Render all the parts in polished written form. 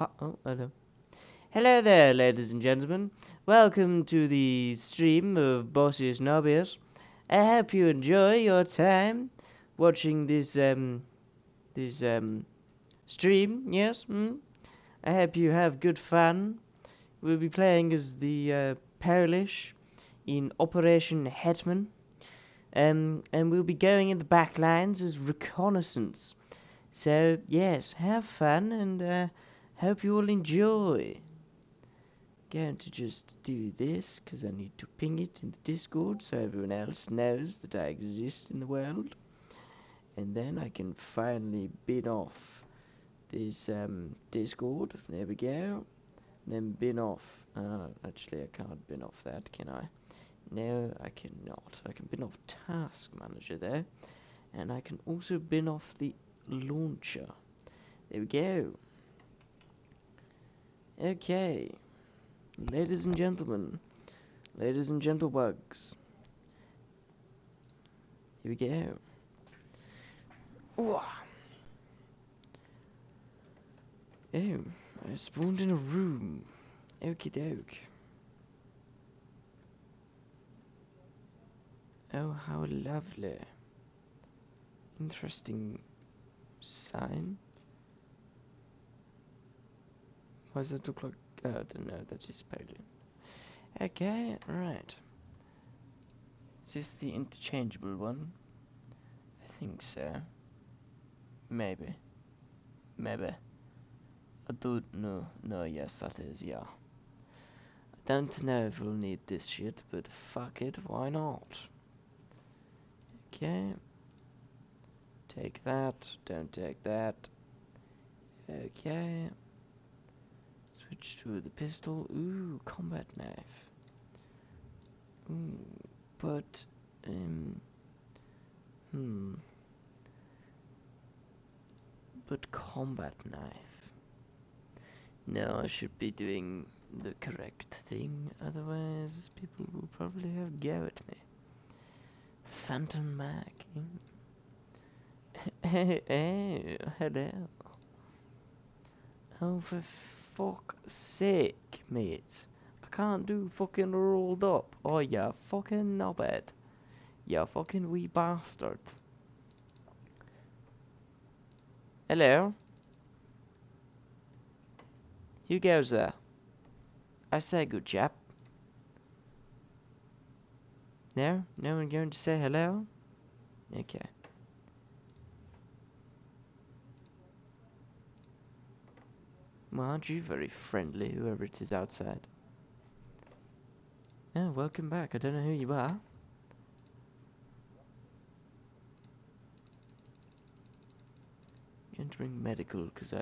Oh, hello. Hello there, ladies and gentlemen. Welcome to the stream of Bossius Nobius. I hope you enjoy your time watching this stream. Yes. I hope you have good fun. We'll be playing as the Perilish in Operation Hetman. And we'll be going in the back lines as reconnaissance. So, yes, have fun and hope you all enjoy. Going to just do this because I need to ping it in the Discord so everyone else knows that I exist in the world. And then I can finally bin off this Discord. There we go. And then bin off. Actually, I can't bin off that, can I? No, I cannot. I can bin off Task Manager there. And I can also bin off the launcher. There we go. Okay. Ladies and gentlemen. Ladies and gentlebugs. Here we go. Ooh. Oh, I spawned in a room. Okie doke. Oh, how lovely. Interesting sign. Why does it look like... Oh, I don't know, that is Poland. Okay, right. Is this the interchangeable one? I think so. Maybe. Maybe. I don't know. No, yes, that is, yeah. I don't know if we'll need this shit, but fuck it, why not? Okay. Take that, don't take that. Okay. Switch to the pistol. Ooh, combat knife. Ooh, but, but combat knife. No, I should be doing the correct thing, otherwise people will probably have a go at me. Phantom Mag. Oh, hello. Oh, for fuck's sake, mate. I can't do fucking rolled up. Oh, you fucking knobhead. You fucking wee bastard. Hello? Who goes there? I say good chap. No? No one going to say hello? Okay. Well, aren't you very friendly, whoever it is outside? Oh, welcome back. I don't know who you are. Entering medical, because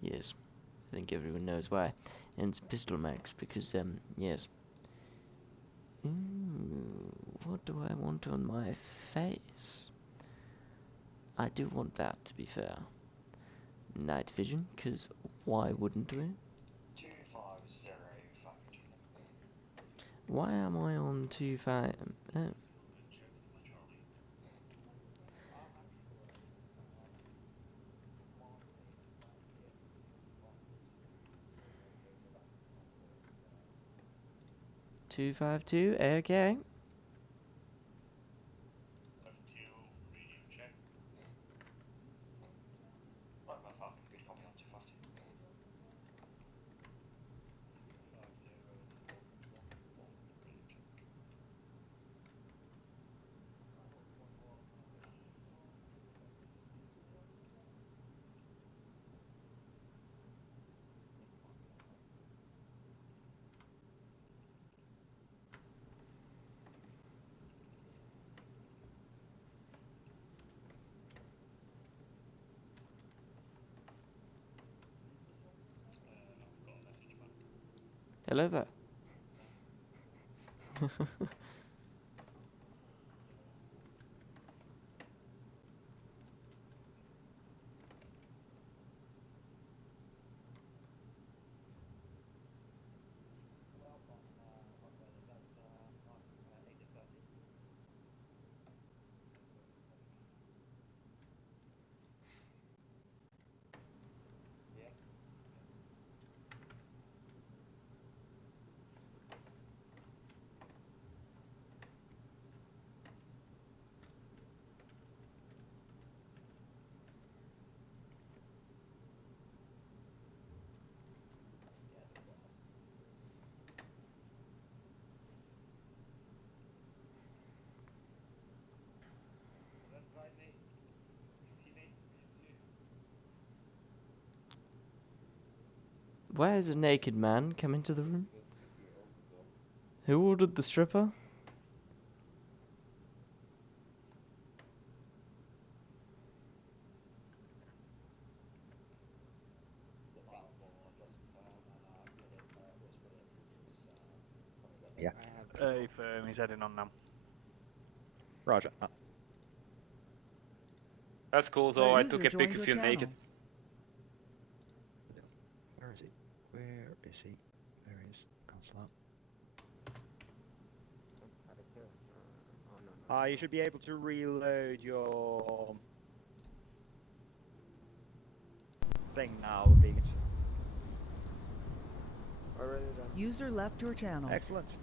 yes. I think everyone knows why. And it's pistol mags, because, yes. Ooh, what do I want on my face? I do want that, to be fair. Night vision, because why wouldn't we? 250. Why am I on 25? Oh. Two 5-2, okay. Radio check. Right, my fuck. Good copy on 250. I've got a message back. Hello there. Why has a naked man come into the room? Who ordered the stripper? Yeah. Hey, firm, he's heading on now. Roger. That's cool though. I took a pic User of you joined your naked. Where is he? Where is he? There he is. Cancel that. You should be able to reload your thing now, Beat. User left your channel. Excellent.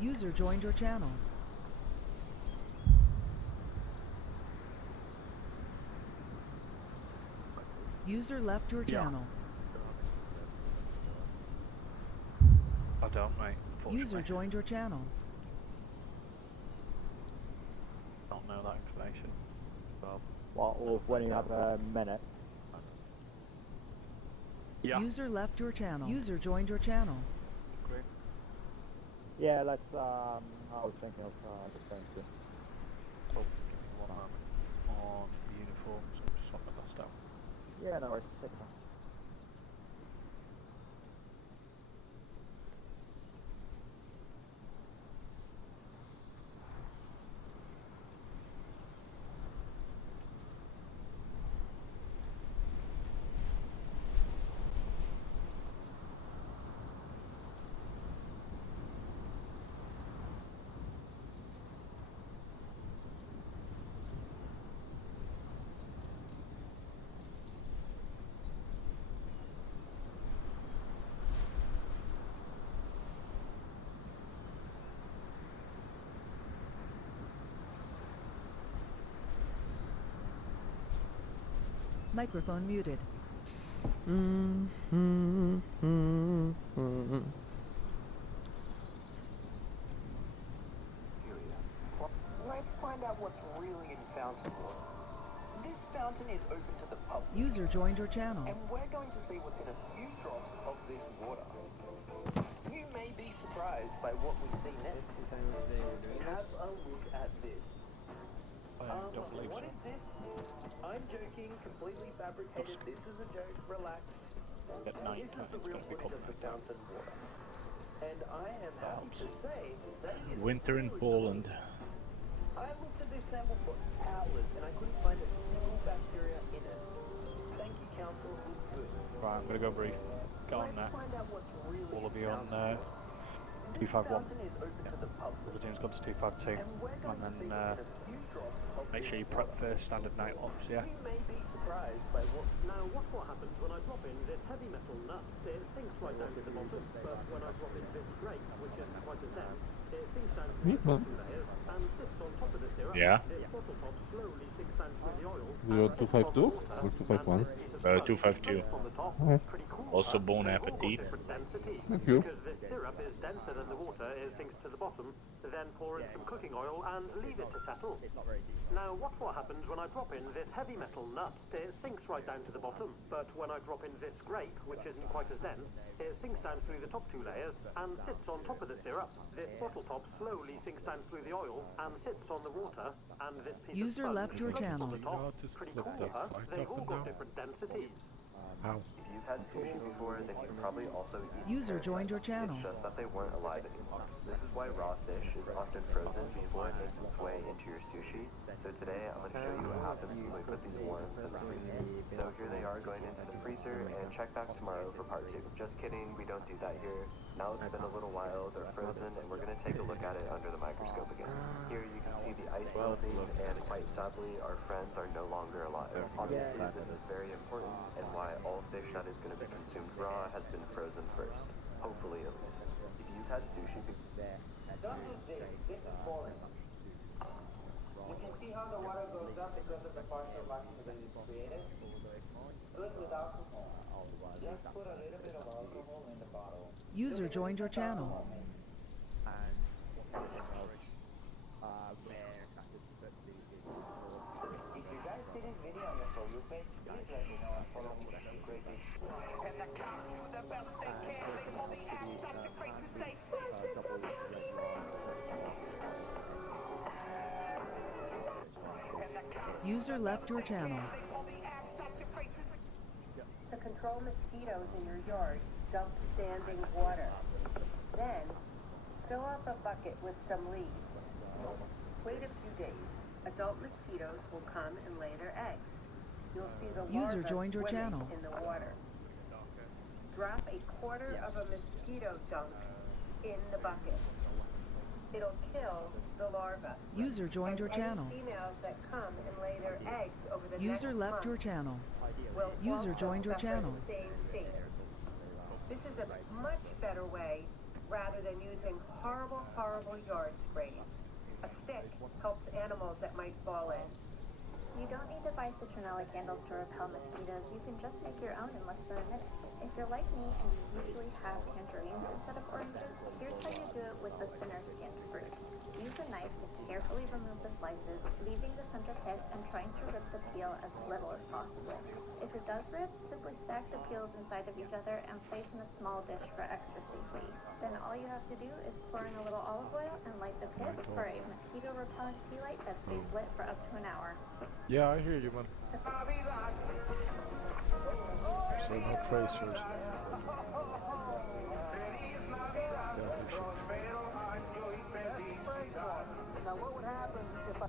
User joined your channel. User left your channel. I don't, mate. User joined your channel. Don't know that information. Well, Well, when you have a minute. yeah. User left your channel. User joined your channel. Great. Yeah, let's, I was thinking of the same thing. Oh, give me 1 moment. On the uniform, so I'm just swapping that stuff. Yeah, no worries. Take your time. Microphone muted. Let's find out what's really in Fountain Water. This fountain is open to the public. User joined your channel. And we're going to see what's in a few drops of this water. You may be surprised by what we see next. Have a look at this. Don't believe What so. is this? I'm joking, completely fabricated. This is a joke, relax. At night This is time, the it's real gonna be footage of the fountain water. And I am happy to say that it is Winter in very Poland. I looked at this sample for hours and I couldn't find a single bacteria in it. Thank you, Council. Looks good. Right, I'm gonna go brief. Get on Let's that. find out what's really All of in you on Fountain Water. This 251. fountain is open to the All public. the team's gone to 252. And we're going And to see then what's in a few drops of make this sure you prep water. for standard night ops, yeah? You may be surprised by what... Now, watch what happens when I drop in this heavy metal nut. It sinks right down to the bottom, but when I drop in this grate, which is quite a dense, it sinks down to the bottom layers and sits on top of the syrup. Yeah. This bottle top slowly sinks down through the oil. We are 252 or 251? 252. Okay. Also, bon They've all got appetit. different densities. Thank you. Because this syrup is denser than the water, it sinks to the bottom, then pour in some cooking oil and leave it to settle. Now watch what happens when I drop in this heavy metal nut. It sinks right down to the bottom, but when I drop in this grape, which isn't quite as dense, it sinks down through the top two layers and sits on top of the syrup. This bottle top slowly sinks down through the oil and sits on the water, and this piece User of sponge left your floats channel. on the top. Pretty cool, huh? They've all got different densities. How? If you've had sushi before, then you can probably also eat User parasites. joined your channel. It's just that they weren't alive anymore. This is why raw fish is often frozen before it makes its way into your sushi. So today I'm going to show you what happens when we put these worms in the freezer. So here they are going into the freezer, and check back tomorrow for part 2. Just kidding, we don't do that here. Now it's been a little while, they're frozen, and we're going to take a look at it under the microscope again. Here you can see the ice melting, and quite sadly, our friends are no longer alive. Obviously, this is very important, and why all fish that is going to be consumed raw has been frozen first. Hopefully, at least. If you've had sushi Don't do this. This is boring. You can see how the water goes up because of the partial vacuum that is created. Good with alcohol. Just put a little bit of alcohol in the bottle. User joined your channel. If you guys see this video on your phone, User left your channel. To control mosquitoes in your yard, dump standing water. Then, fill up a bucket with some leaves. Wait a few days. Adult mosquitoes will come and lay their eggs. You'll see the User larvae joined your swimming channel. in the water. Drop a quarter of a mosquito dunk in the bucket. It'll kill the larva. User joined your And channel. any females that come and lay their eggs over the User next left month your channel. will User also joined your suffer channel. the same fate. This is a much better way rather than using horrible, horrible yard sprays. A stick helps animals that might fall in. You don't need to buy citronella candles to repel mosquitoes. You can just make your own in less than a minute. If you're like me and you usually have tangerines instead of oranges, here's how you do it with the thinner skinned fruit. Use a knife to carefully remove the slices, leaving the center tip and trying to rip the peel as little as possible. If it does rip, simply stack the peels inside of each other and place in a small dish for extra safety. Then all you have to do is pour in a little olive oil and light the pit for a mosquito repellent tea light that stays lit for up to an hour. Yeah, I hear you, man. So no tracers. Now what would happen if I...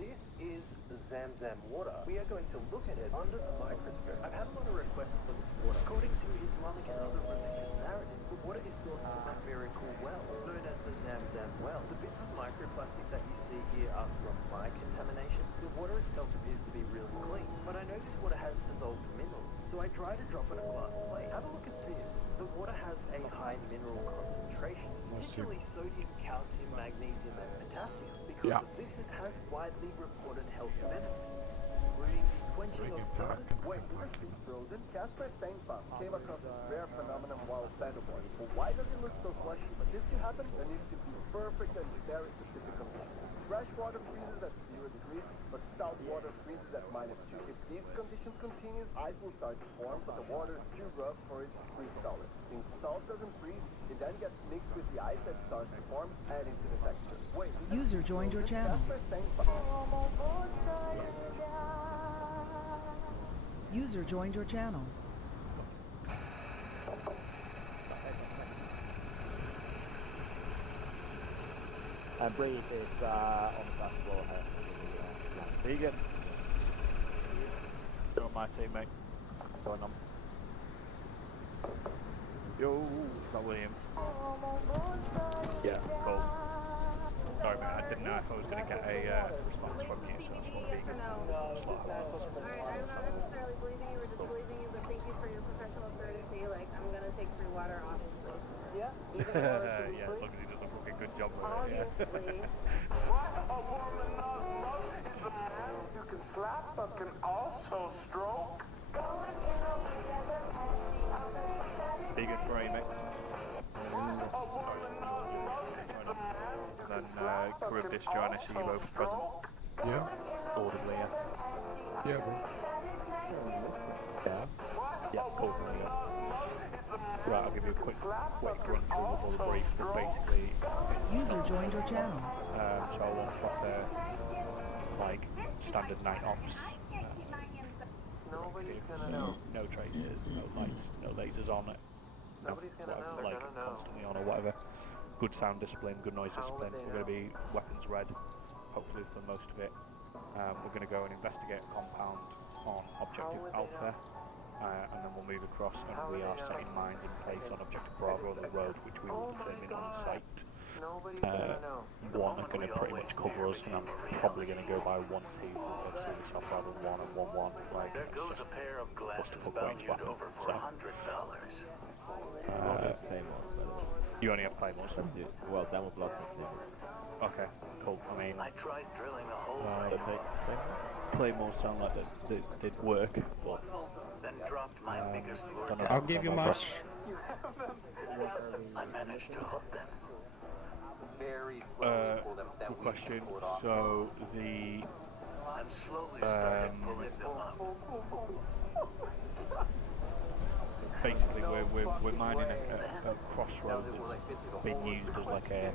This is Zamzam water. We are going to look at it under the microscope. I've had a lot of requests for this water. According to Islamic and other religious narratives, the water is thought from a miracle well, known as the Zamzam well. The bits of microplastic that you see here are from my contamination. The water itself appears to be really clean, but I noticed water has dissolved minerals, so I tried to drop in a glass plate. Have a look at this. The water has a high mineral concentration, particularly sodium, calcium, magnesium, and potassium. Because of this, it has widely reported health benefits, including the quenching of thirst. Wait, because it's frozen, Casper Steinfast came across this rare phenomenon while paddleboarding. Well, why does it look so slushy? But this to happen, there needs to be perfect and very specific conditions. Fresh water freezes at 0 degrees, but salt water freezes at -2. If these conditions continue, ice will start to form, but the water is too rough for it to freeze solid. Since salt doesn't freeze, it then gets mixed with the ice that starts to form, adding to the texture. Wait, User joined your channel. User joined your channel. And Breeze is on the back floor here. Vegan. You're my teammate. Going on. Yo, is that William? Yeah, cool. Sorry mate, I didn't know if I was going to get a response from you, so I just want Vegan. Alright, I'm not necessarily believing you or disbelieving you, but thank you for your professional courtesy. Like, I'm gonna take free water, obviously. Yeah, Yeah, as long as he does a fucking good job with it, yeah. Obviously. you can slap, but can also stroke. Vegan for you, mate. Then Charybdis, Joanna, are you both present? Yeah. Audibly, yeah. Yeah, bro. Yeah, cool. Right, I'll give you a quick run through the whole brief, but basically, User joined your channel. so I want to offer, like, standard night ops. Nobody's gonna know. No tracers, no lights, no lasers on it. Nobody's gonna know. Like, They're gonna know. constantly on or whatever. Good sound discipline, good noise discipline. We're going to be weapons red, hopefully for most of it. We're going to go and investigate a compound on Objective Alpha, and then we'll move across and we are setting mines in place on Objective Bravo on the road, which we will determine on site. Nobody's gonna know. One are going to pretty much cover us, and I'm probably going to go by one team, so the South Bravo 1 and 1-1. Like, There goes a pair of glasses what's the valued weapon, over so. $100. You only have claymores? Well, demo blocks and claymores. Okay, cool. I mean, I tried drilling a hole for you, claymores sound like they'd work, but then dropped my biggest lure. I'll give you much. I managed to hook them. Very slowly pull them. good question. So the And slowly started pulling we're mining a crossroad that's been used as like a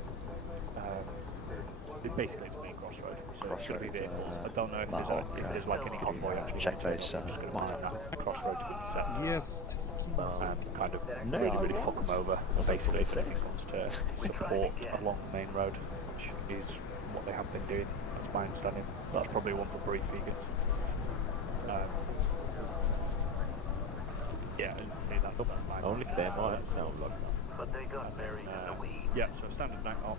basically it's the main crossroad. So it's going to be the, I don't know if there's like any convoy actually. Check those mines. Crossroad to intercept. Yes, just kind of really pop them over. Basically, if anything wants to support along the main road, which is what they have been doing. That's my understanding. That's probably one for brief vegans. Yeah, and see that's fine. Only them might sound like But they got buried in the weeds. Yeah, so standard night off.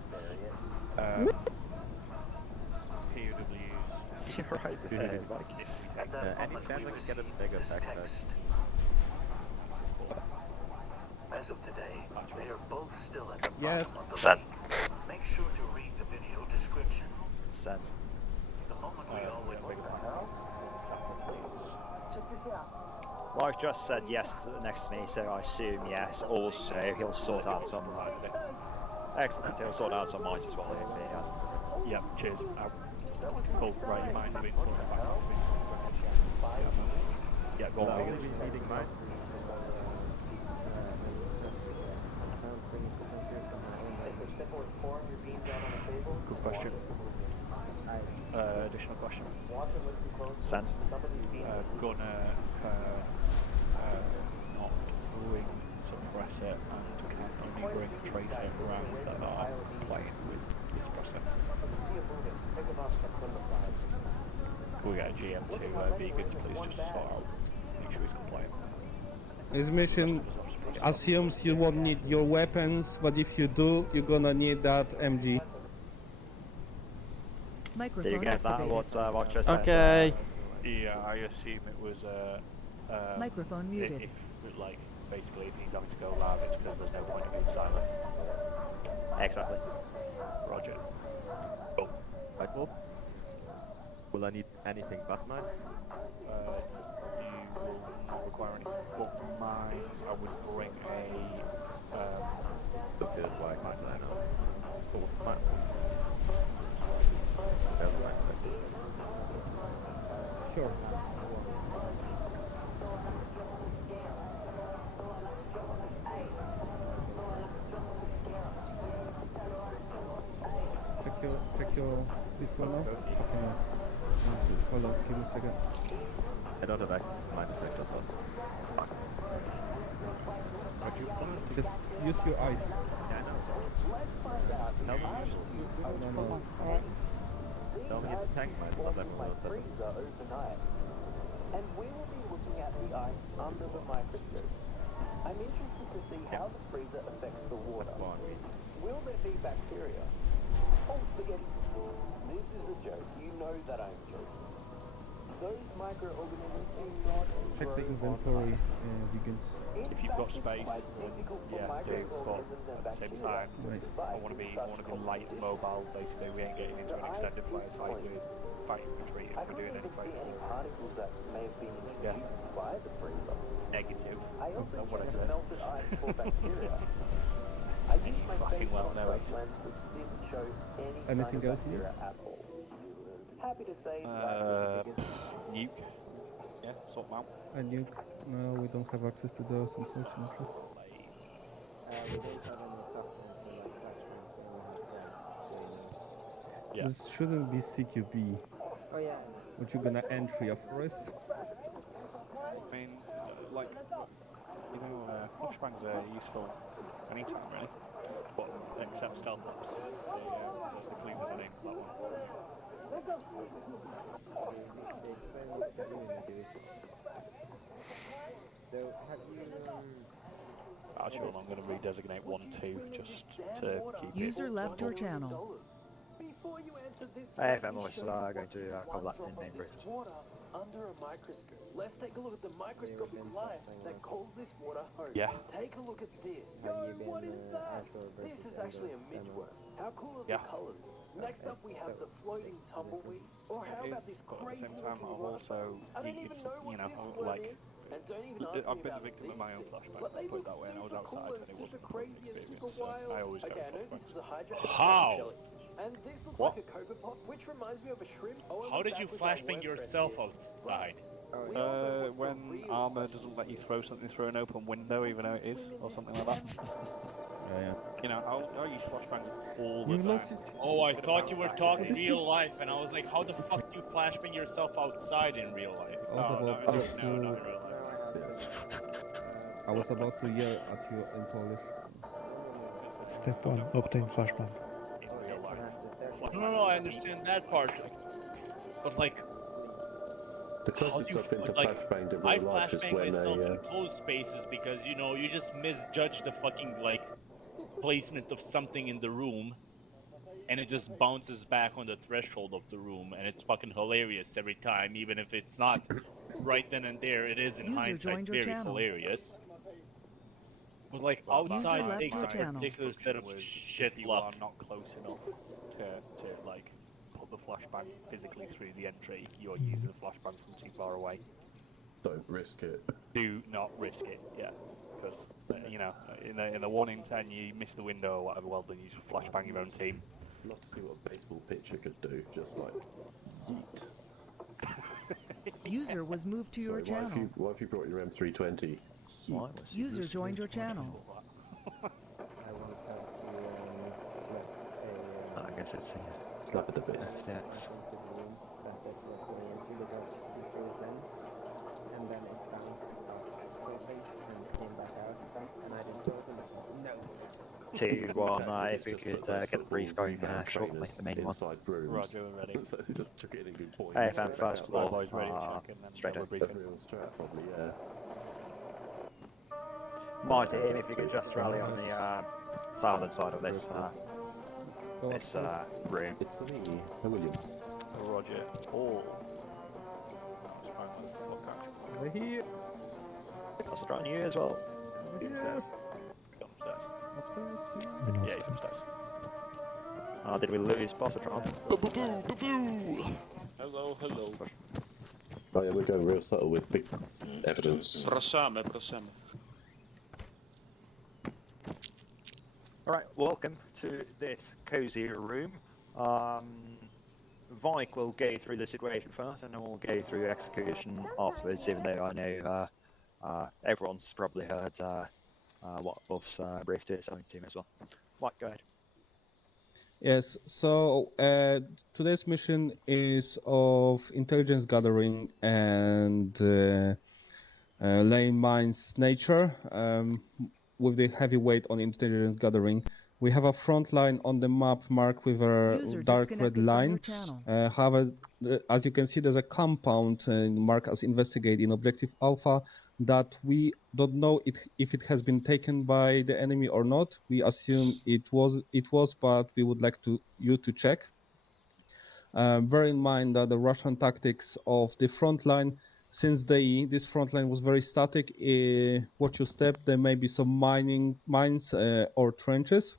POWs. You're right there. any chance I can get a bigger backpack? As of today, they are both still at the Yes. bottom of the Sent. Make sure to read the video description. Sent. The moment we all went Life just said yes next to me, so I assume yes. Also, he'll sort out some. Excellent. He'll sort out some mines as well if he has. Yep. Cheers. Cool. Right, you mind doing back? Yeah, go on. Needing mine. Good question. Additional question. Sent. Gonna not bring suppress it and can only bring tracer rounds that are playing with this suppressor. Can we get a GM to vegans please just to sort out, make sure he's compliant. This mission assumes you won't need your weapons, but if you do, you're gonna need that MG. Do you get that? What just said? Okay. Yeah, I assume it was Microphone muted. If like basically if he's having to go live, it's because there's no point in being silent. Exactly. Roger. Cool. Right, Bob? Will I need anything but mine? You will not require any but mine. I would bring a Okay, that's why I can't line up. cool. Mine. Sure. Check your this one now. Okay. Hold on, give me a second. I don't have mine effect at all. Just use your eyes. Yeah, I know. No. Don't get the tank mine, but I'm not that. overnight. And we will be looking at the ice under the microscope. I'm interested to see how the freezer affects the water. Will there be bacteria? Oh, spaghetti. This is a joke. You know that I'm joking. Those microorganisms do not Check the grow inventory, on vegans. If you've got space, yeah, do. But at the same time, I want to be light and mobile. Basically, we ain't getting into an extended fight with fighting retreat if we're doing any fighting. any particles that may have been introduced by the freezer. Negative. I also That's what I checked said. melted ice for bacteria. I used my fucking face well on know it. lens which didn't show any Anything sign of else here? bacteria at all. Happy to say Nuke. Yeah, sort them out. And you? No, we don't have access to those, unfortunately. Yeah. This shouldn't be CQB. Oh yeah. What you gonna entry a forest? I mean, like, you know, flashbangs are useful anytime, really. But except stealth ops, the clean the name for that one. Actually, I'm going to redesignate 1-2 just to keep User it left your simple. channel. Before you answer this, Hey, if Emma was going to cover that in main bridge. water under a microscope. Let's take a look at the microscopic light that calls this water home. Yeah. Take a look at this. Yo, what is that? This is actually a midworm. How cool are the colors? Next up, we have the floating tumbleweed. Or how about this But at the crazy same time, looking I've water also, I don't even know what this worm like, is. And don't even ask I've me been the about victim of these my own things. flashback, But they put it look that way, and I was super outside cool and and it super wasn't a crazy and experience, super so wild. I always go Okay, I know for this is a hydrated How? jelly. And this looks What? like a copepod, which reminds me of a shrimp. Oh, How did you flashbang yourself outside? When armor doesn't let you throw something through an open window, even though it is, or something like that. Yeah. You know, I use flashbangs all the You time. lost it. Oh, I Bit of thought bounce you were back. talking real life, and I was like, how the fuck do you flashbang yourself outside in real life? I was Oh, about no, to, not in real life. I was about to yell at you in Polish. Step 1, obtain flashbang. In real life. No, I understand that part. But like, The closest I've been to flashbang in I real life is flashbang when myself in closed spaces because you just misjudge the fucking like placement of something in the room, and it just bounces back on the threshold of the room, and it's fucking hilarious every time, even if it's not right then and there. It is in hindsight very hilarious. But like outside takes a particular set of shit you luck. are not close enough to like put the flashbang physically through the entry. You're using the flashbang from too far away. Don't risk it. Do not risk it, yeah. Because you know, in the 1 in 10 you miss the window or whatever. Well, then you just flashbang your own team. Love to see what a baseball pitcher could do. Just like yeet. User was moved to your channel. Why have you brought your M320? User joined your channel. I guess it's slap it a bit. Two, one, if we could get the brief going shortly, the main one. Roger, we're ready. Just took it in a good point. AFM first floor, Boys ready to check in, then straight we'll up. brief it. Everyone's straight, probably, yeah. My team, if you could just rally on the southern side of this room. It's me, William. Roger. Oh. Over here. Pass it around you as well. Over here. Yeah, he's upstairs. Did we lose Positron? Hello. Oh yeah, we're going real subtle with big evidence. Prosamy. Alright, welcome to this cozy room. Vike will go through the situation first, and then we'll go through execution afterwards, even though I know everyone's probably heard what Buff's briefed to his own team as well. Vike, go ahead. Yes, so today's mission is of intelligence gathering and laying mines nature with the heavy weight on intelligence gathering. We have a front line on the map marked with a dark red line. However, as you can see, there's a compound marked as investigate in objective alpha that we don't know if it has been taken by the enemy or not. We assume it was, but we would like you to check. Bear in mind that the Russian tactics of the front line, since this front line was very static, watch your step, there may be some mines or trenches.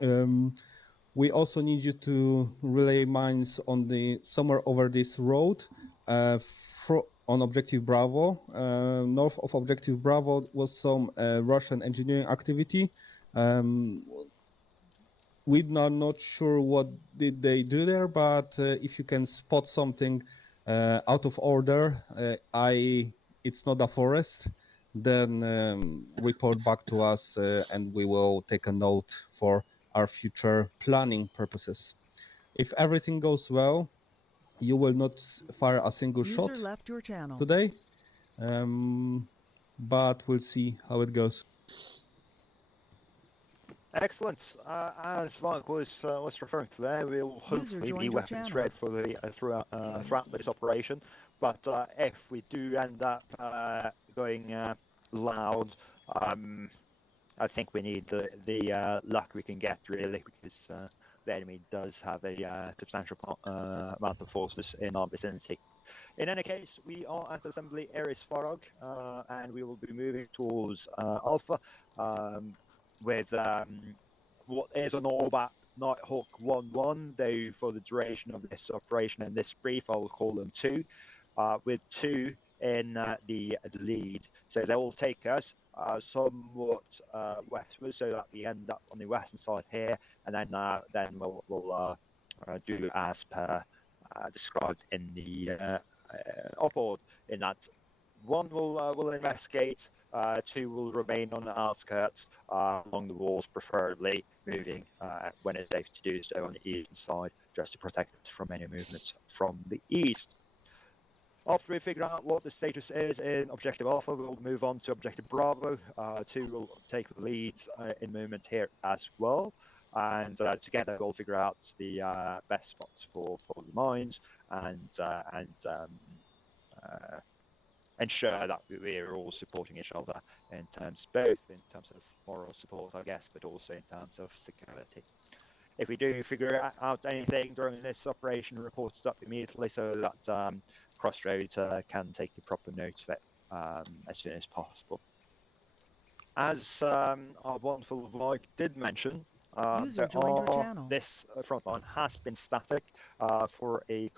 We also need you to relay mines on somewhere over this road on Objective Bravo. North of Objective Bravo was some Russian engineering activity. We're not sure what did they do there, but if you can spot something out of order, it's not a forest, then report back to us and we will take a note for our future planning purposes. If everything goes well, you will not fire a single shot left your channel today, but we'll see how it goes. Excellent. As Mark was referring to there, we'll hopefully be weapons ready for the throughout this operation. But if we do end up going loud, I think we need the luck we can get, really, because the enemy does have a substantial amount of forces in our vicinity. In any case, we are at Assembly Area Svarog, and we will be moving towards Alpha with what is an Orbat Nighthawk 1-1, though for the duration of this operation and this brief, I will call them 2, with 2 in the lead. So they will take us somewhat westward, so that we end up on the western side here, and then we'll do as per described in the upward in that one will investigate, two will remain on the outskirts along the walls, preferably moving when it's safe to do so on the eastern side, just to protect us from any movements from the east. After we figure out what the status is in Objective Alpha, we'll move on to Objective Bravo. Two will take the lead in movement here as well. And together we'll figure out the best spots for the mines and ensure that we're all supporting each other in terms of moral support, I guess, but also in terms of security. If we do figure out anything during this operation, report it up immediately so that Crossroad can take the proper notes of it as soon as possible. As our wonderful Mike did mention, this front line has been static for a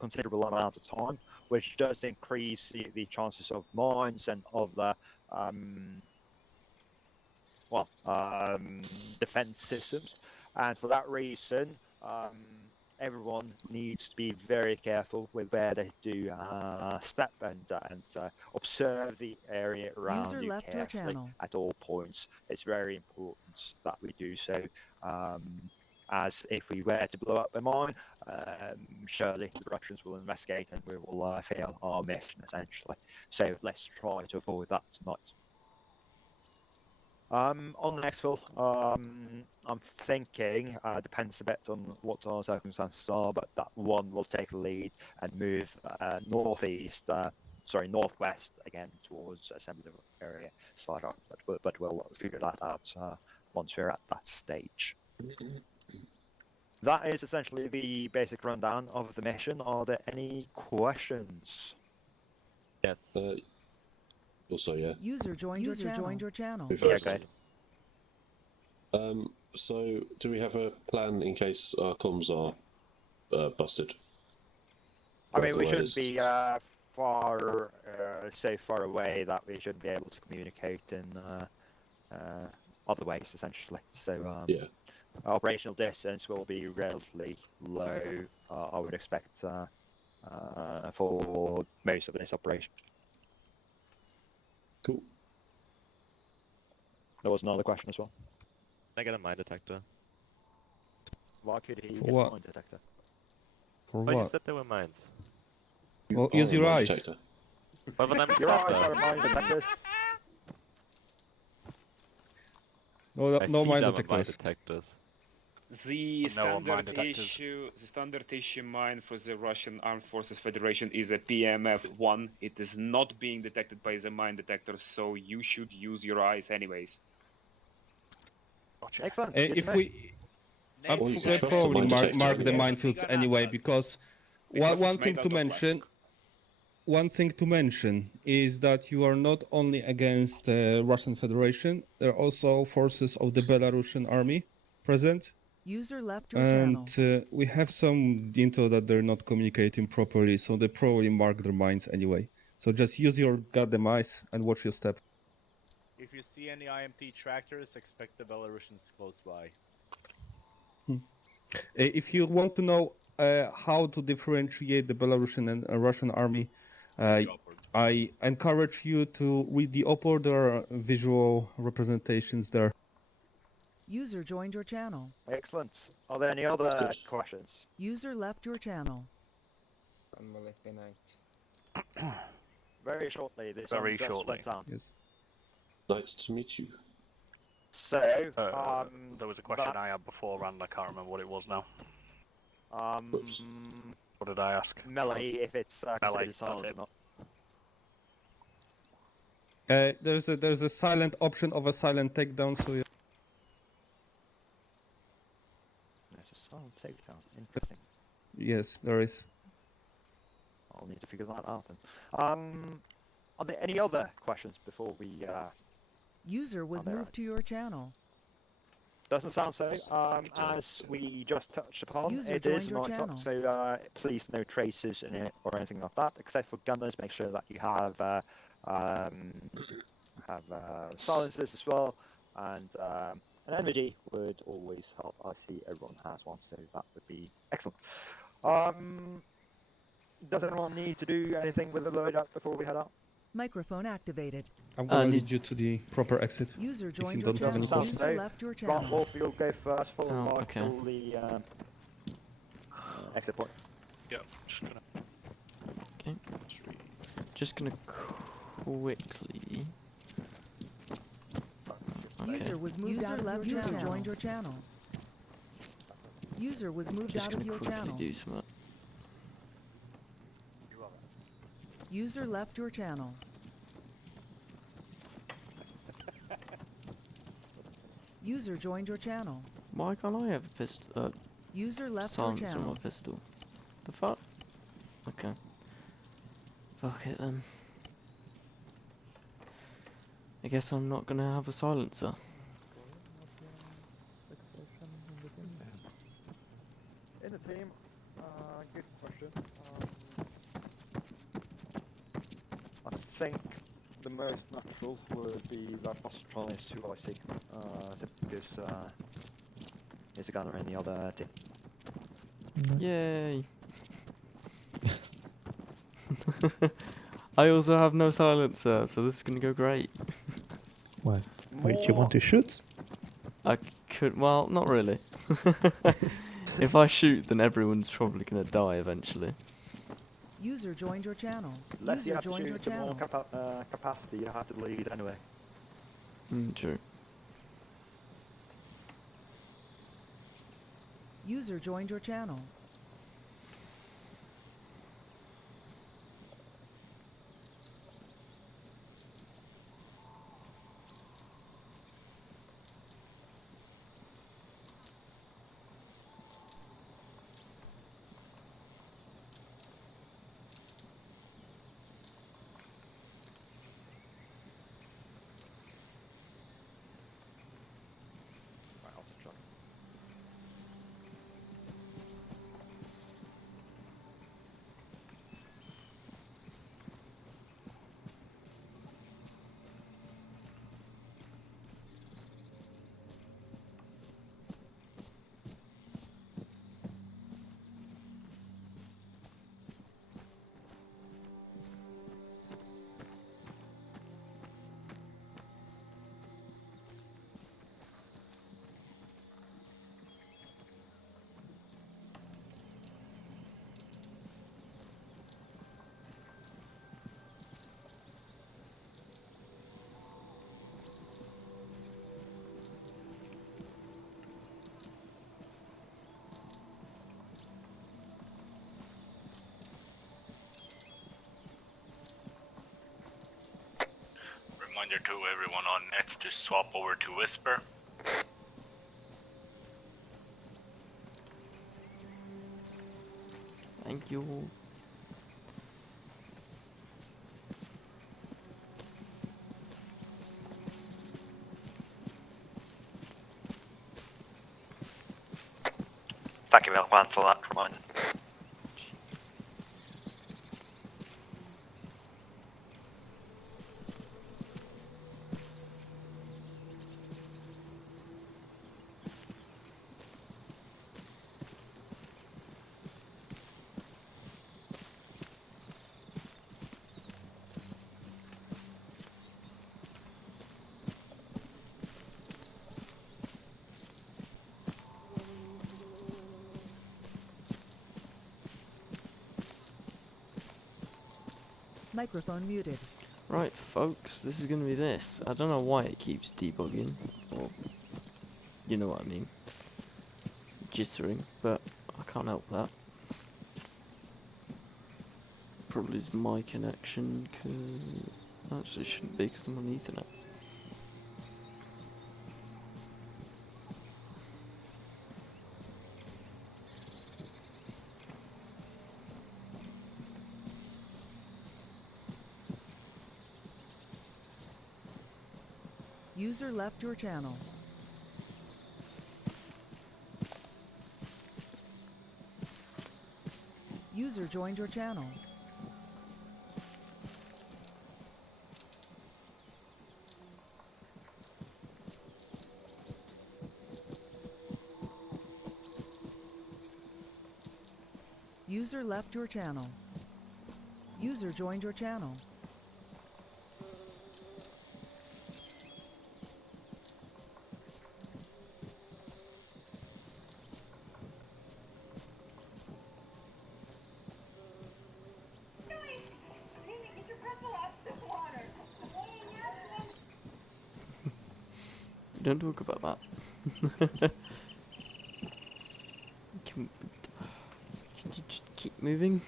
considerable amount of time, which does increase the chances of mines and other defense systems. And for that reason, everyone needs to be very careful with where they do step and observe the area around you carefully at all points. It's very important that we do so, as if we were to blow up a mine, surely the Russians will investigate and we will fail our mission, essentially. So let's try to avoid that tonight. On the next fill, I'm thinking, depends a bit on what our circumstances are, but that one will take the lead and move northwest again towards assembly area, slide up, but we'll figure that out once we're at that stage. That is essentially the basic rundown of the mission. Are there any questions? Yes. Also, yeah. User joined your channel. Yeah, okay. So, do we have a plan in case our comms are busted? I mean, we shouldn't be so far away that we shouldn't be able to communicate in other ways, essentially. So, yeah. Operational distance will be relatively low, I would expect, for most of this operation. Cool. There was another question as well. Can I get a mine detector? Why could he For get what? a mine detector? For Oh, you what? said there were mines. Well, use your eyes. Detector. Well, then I'm Your eyes are sapper. mine detectors. No My mine feet are mine detectors. The No, mine detectors. the standard issue mine for the Russian Armed Forces Federation is a PMF-1. It is not being detected by the mine detector, so you should use your eyes anyways. Gotcha. Excellent. If we, I Well, you can trust the probably mine detector mark the anyway. minefields anyway, because Because one it's thing made to out of mention. plastic. One thing to mention is that you are not only against the Russian Federation, there are also forces of the Belarusian army present. User left your And channel. we have some info that they're not communicating properly, so they probably mark their mines anyway. So just use your goddamn eyes and watch your step. If you see any IMT tractors, expect the Belarusians close by. If you want to know how to differentiate the Belarusian and Russian army, I encourage you to read the OPOR. There are visual representations there. User joined your channel. Excellent. Are there any other questions? User left your channel. Very shortly. This Very just shortly. went down. Yes. Nice to meet you. So, there was a question I had before, and I can't remember what it was now. What did I ask? Melee, if it's considered silent or not. There's a silent option of a silent takedown, so yeah. There's a silent takedown. Interesting. Yes, there is. I'll need to figure that out then. Are there any other questions before we... User was moved to your channel. Doesn't sound so. As we just touched upon, User it is joined your night channel. time, so please no traces in it or anything like that, except for gunners. Make sure that you have silencers as well, and an NVG would always help. I see everyone has one, so that would be excellent. Does anyone need to do anything with the loadout before we head out? Microphone activated. I'm gonna lead you to the proper exit. User if joined you your don't have any channel. questions. User left your Grant channel. Wolf, you'll go first, follow Oh, Mark okay. till the exit point. Yeah, just gonna. Okay. Just gonna quickly. User was moved out of your channel. User joined your channel. User was moved Just out gonna of your quickly channel. do something. User left your channel. User joined your channel. Why can't I have a pistol? User left your Silencer on channel. my pistol. The fuck? Okay. Fuck it then. I guess I'm not gonna have a silencer. In the team, good question. I think the most natural would be that Bostronist who I see, because he's a gunner in the other team. Yay! I also have no silencer, so this is gonna go great. What? Wait, you want to shoot? I could, well, not really. If I shoot, then everyone's probably gonna die eventually. User joined your channel. Less you User have to joined your shoot, the more channel. capacity you have to lead anyway. True. User joined your channel. Right, off the truck. Reminder to everyone on net to swap over to Whisper. Thank you. Thank you, Milkman, for that reminder. Microphone muted. Right, folks, this is gonna be this. I don't know why it keeps debugging, or you know what I mean, jittering, but I can't help that. Probably is my connection, because actually it shouldn't be, because I'm on Ethernet. User left your channel. User joined your channel. User left your channel. User joined your channel. Don't talk about that. Can you just keep moving?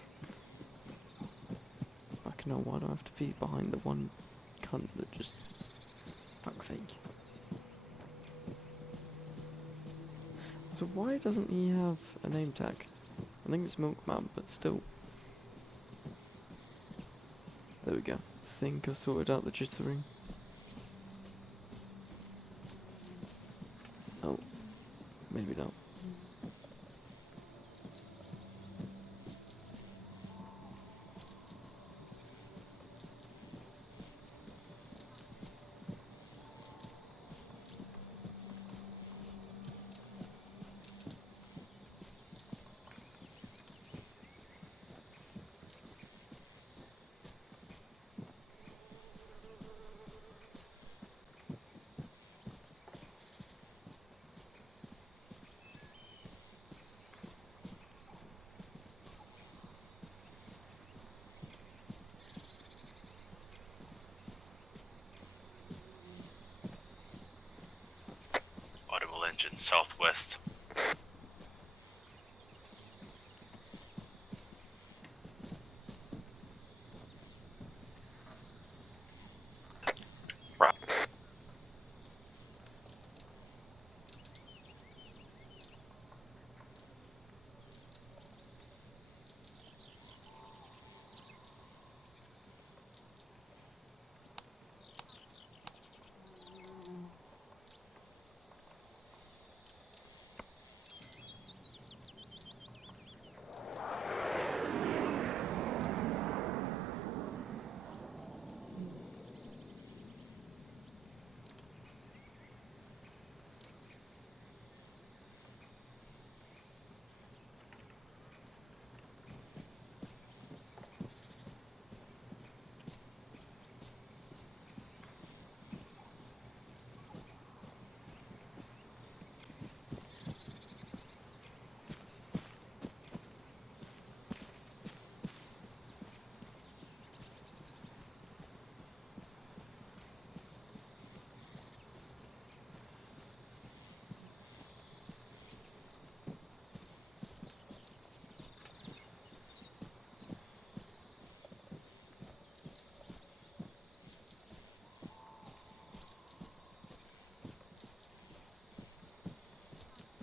Fucking hell, why do I have to be behind the one cunt that just... Fuck's sake. So why doesn't he have a name tag? I think it's Milkman, but still. There we go. I think I sorted out the jittering. Oh, maybe not. Audible engine southwest.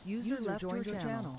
User left joined your channel.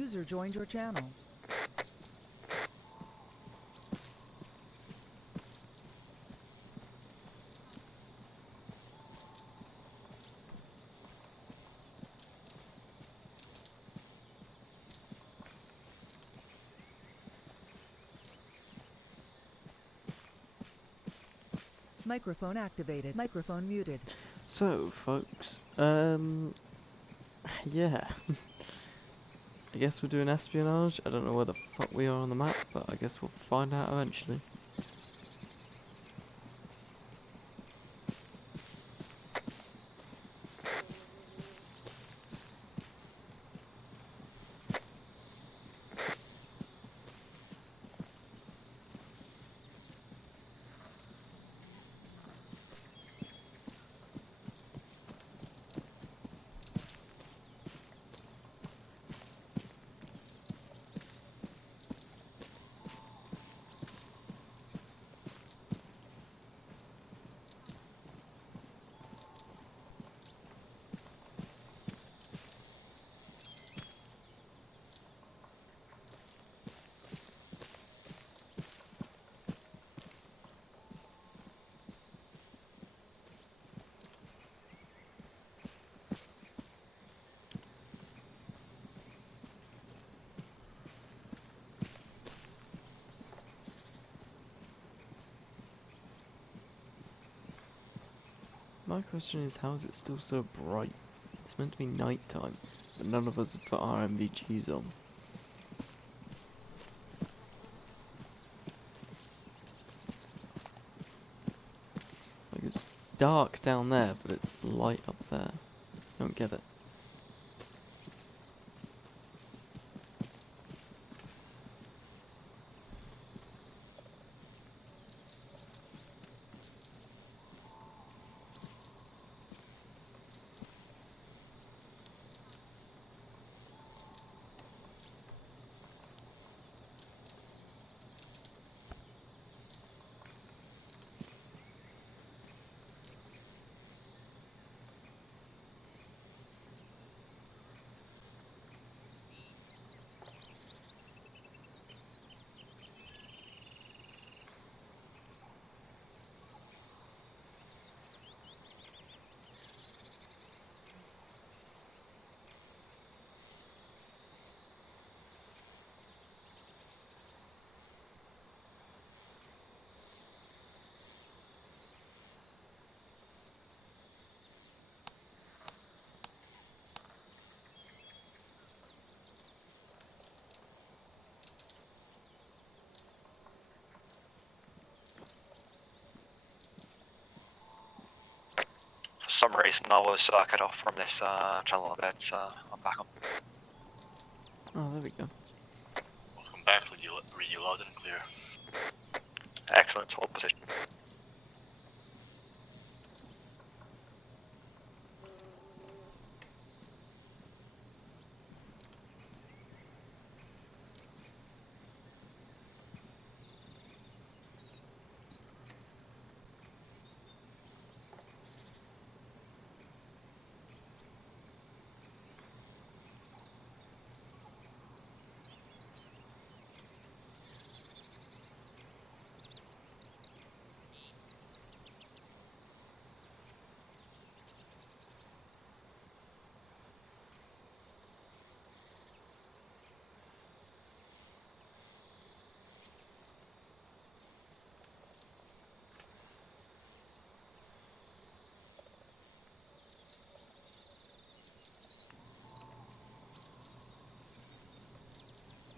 User joined your channel. Microphone activated. Microphone muted. So, folks, yeah. I guess we're doing espionage. I don't know where the fuck we are on the map, but I guess we'll find out eventually. My question is, how is it still so bright? It's meant to be night time, but none of us have put our MVGs on. Like, it's dark down there, but it's light up there. I don't get it. For some reason I was cut off from this channel a bit, I'm back on. Oh, there we go. Welcome back, read you loud and clear. Excellent, hold position.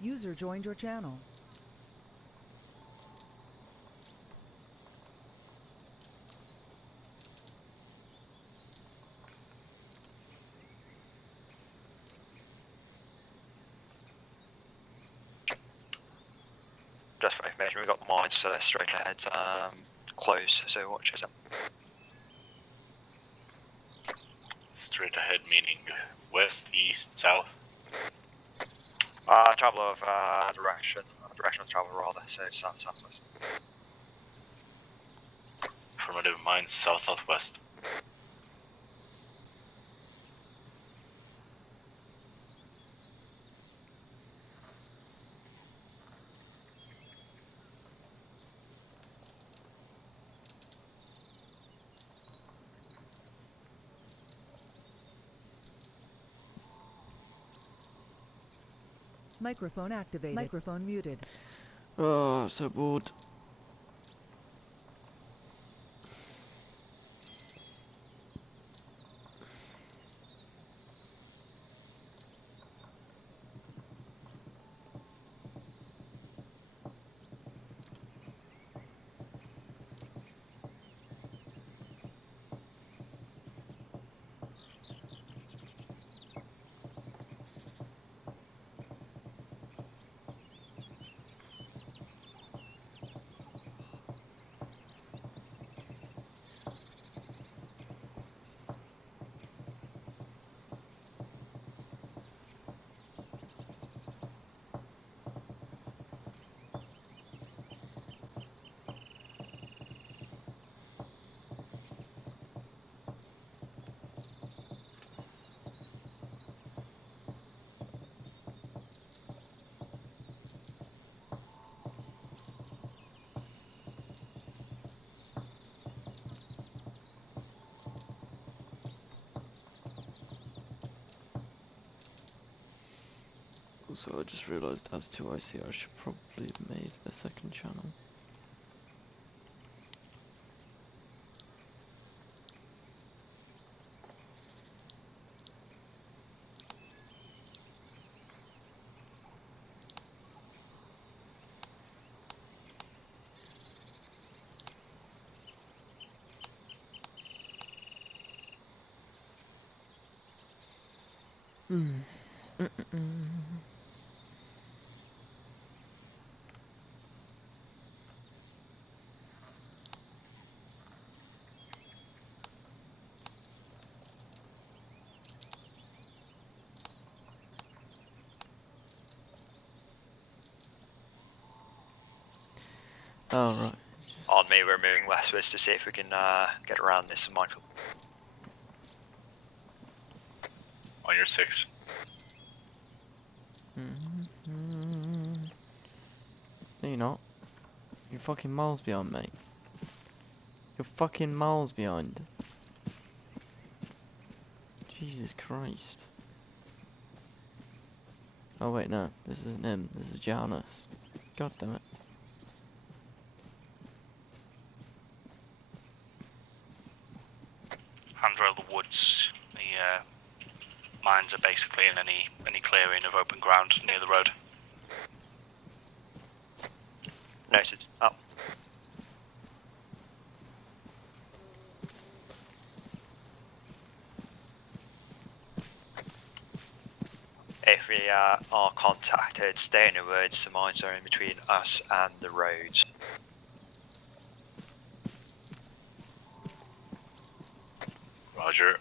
User joined your channel. Just for information, we've got the mines straight ahead, close, so watch us up. Straight ahead meaning west, east, south? Travel of direction of travel rather, so southwest. Affirmative mines, southwest. Microphone activated. Microphone muted. Oh, I'm so bored. Also, I just realised as to IC I should probably have made a second channel. Oh, right. On me, we're moving westwards to see if we can get around this minefield. On your 6. No, you're not. You're fucking miles behind, mate. You're fucking miles behind. Jesus Christ. Oh wait, no. This isn't him. This is Janus. God damn it. Handrail the woods. The mines are basically in any clearing of open ground near the road. Noted. Up. If we are contacted, stay in the woods. The mines are in between us and the roads. Roger.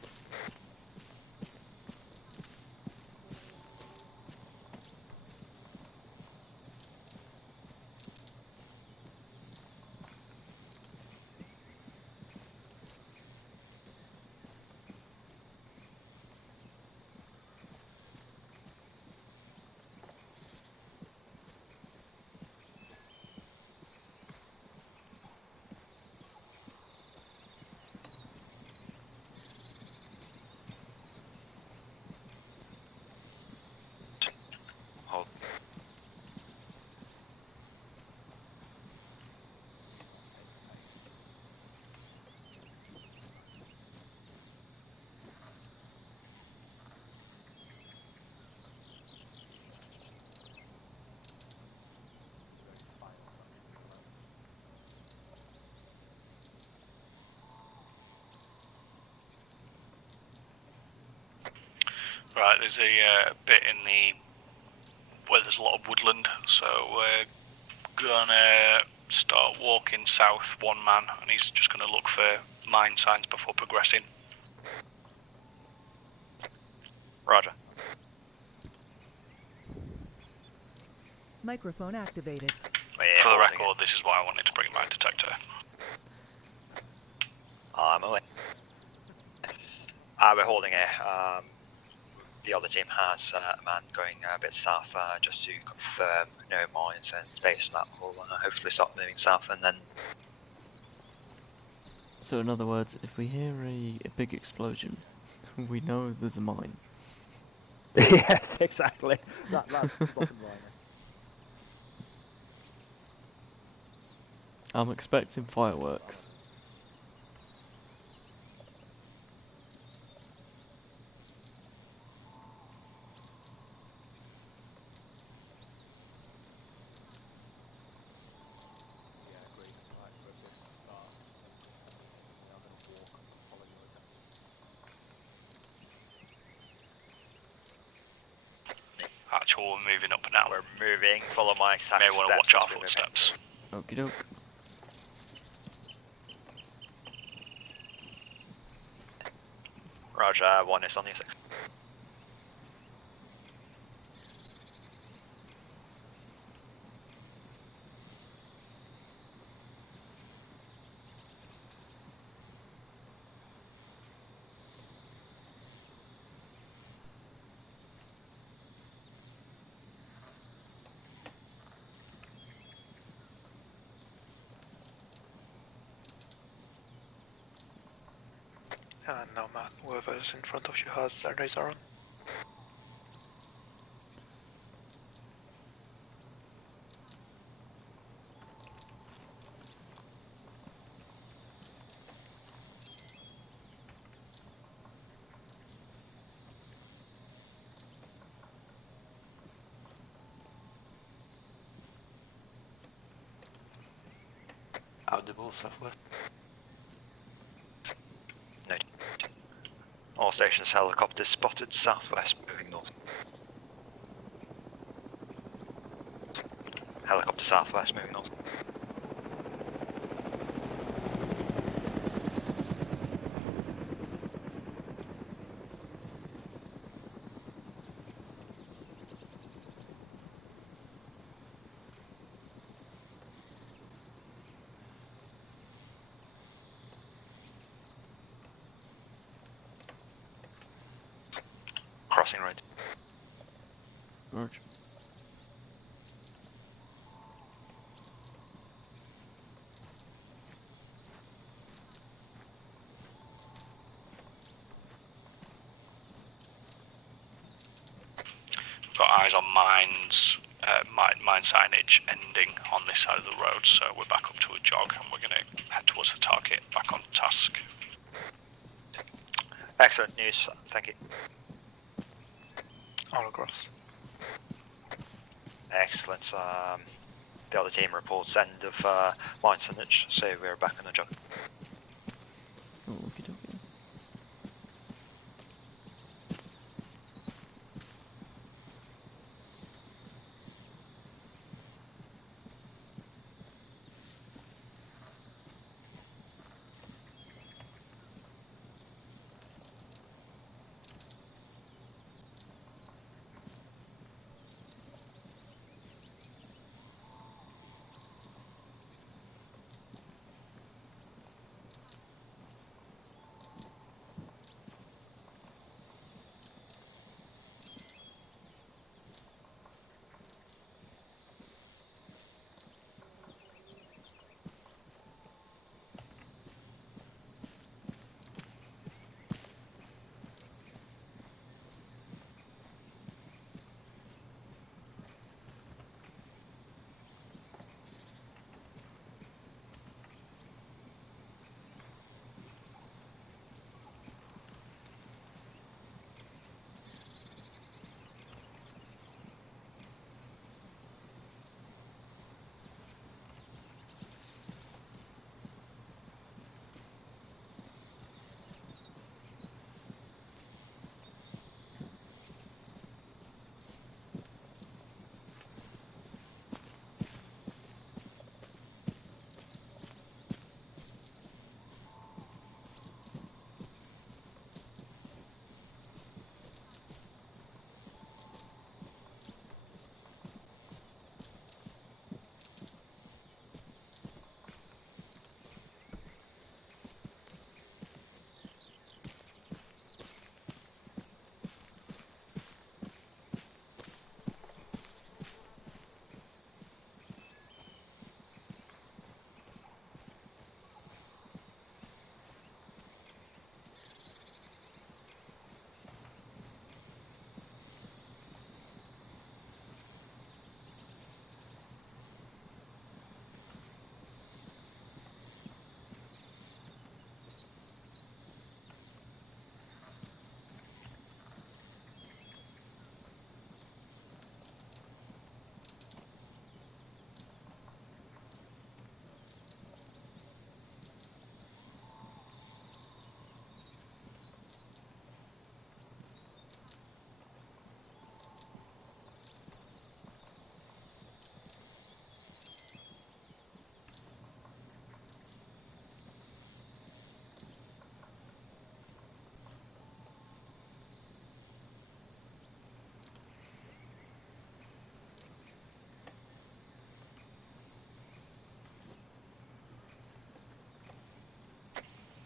Right, there's a bit in the where there's a lot of woodland, so we're gonna start walking south, one man, and he's just gonna look for mine signs before progressing. Roger. Microphone activated. For the record, this is why I wanted to bring my detector. I'm away. We're holding it. The other team has a man going a bit south just to confirm no mines, and based on that we'll hopefully start moving south and then... So in other words, if we hear a big explosion, we know there's a mine. Yes, exactly. That's the bottom line. I'm expecting fireworks. Yeah, agreed. Right, we're good to start. We are going to walk and follow your example. Actual, we're moving up now. We're moving. Follow my exact May want to watch steps our as we move in. footsteps. Okie doke. Roger, 1 is on your 6. No, Matt, whoever's in front of you has their laser on. Audible southwest. No. All stations, helicopters spotted southwest, moving north. Helicopter southwest, moving north. Crossing right. Roger. Got eyes on mines, mine signage ending on this side of the road, so we're back up to a jog and we're going to head towards the target, back on task. Excellent news, thank you. All across. Excellent. The other team reports end of mine signage, so we're back on the jog. Okie dokie.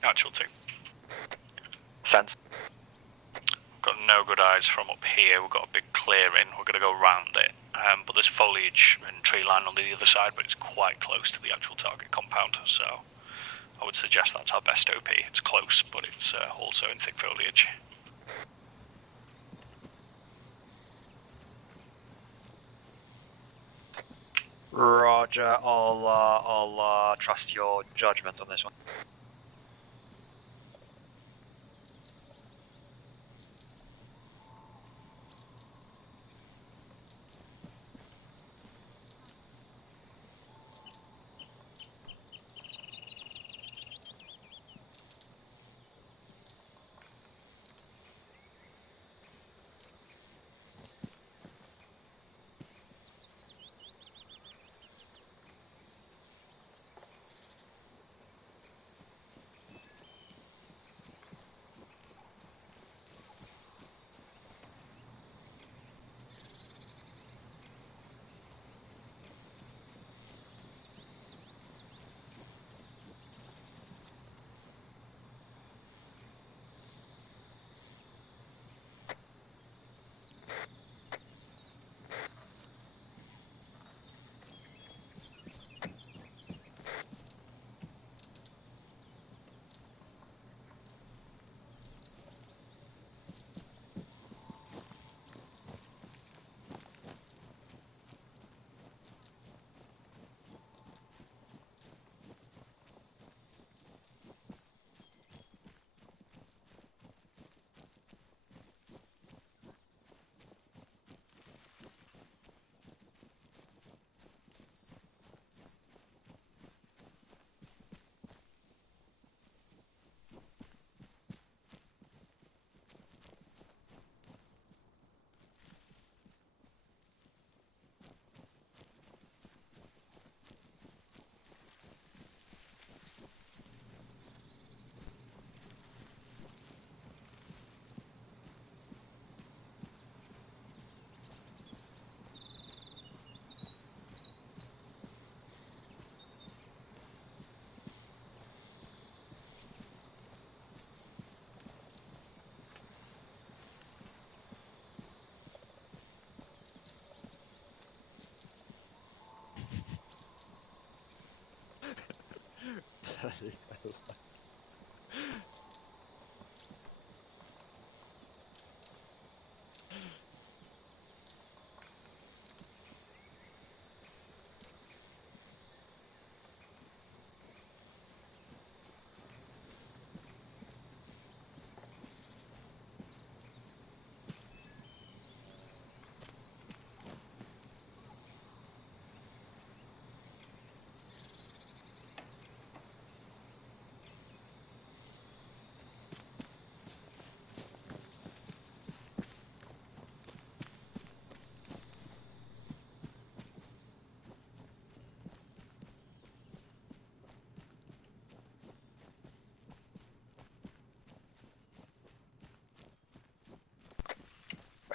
Actual 2. Sense. We've got no good eyes from up here. We've got a big clearing. We're going to go round it. But there's foliage and tree line on the other side, but it's quite close to the actual target compound. So I would suggest that's our best OP. It's close, but it's also in thick foliage. Roger, I'll trust your judgment on this one.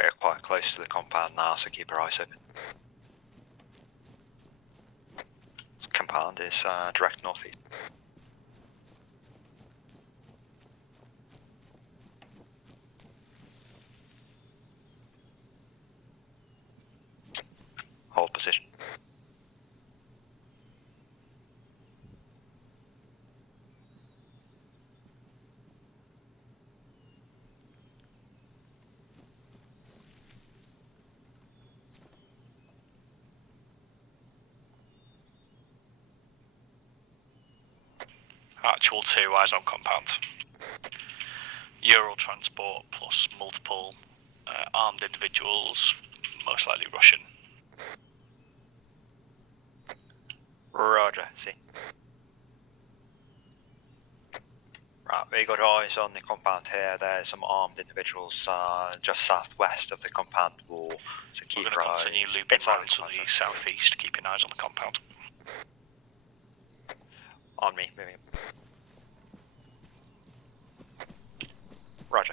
We're quite close to the compound now, so keep your eyes open. Compound is direct northeast. Hold position. Actual 2, eyes on compound. Ural transport plus multiple armed individuals, most likely Russian. Roger, see. Right, we got eyes on the compound here. There's some armed individuals just southwest of the compound wall, so keep We're your going eyes to continue looping inside round to the southeast, keeping eyes on the compound. On me, moving. Roger.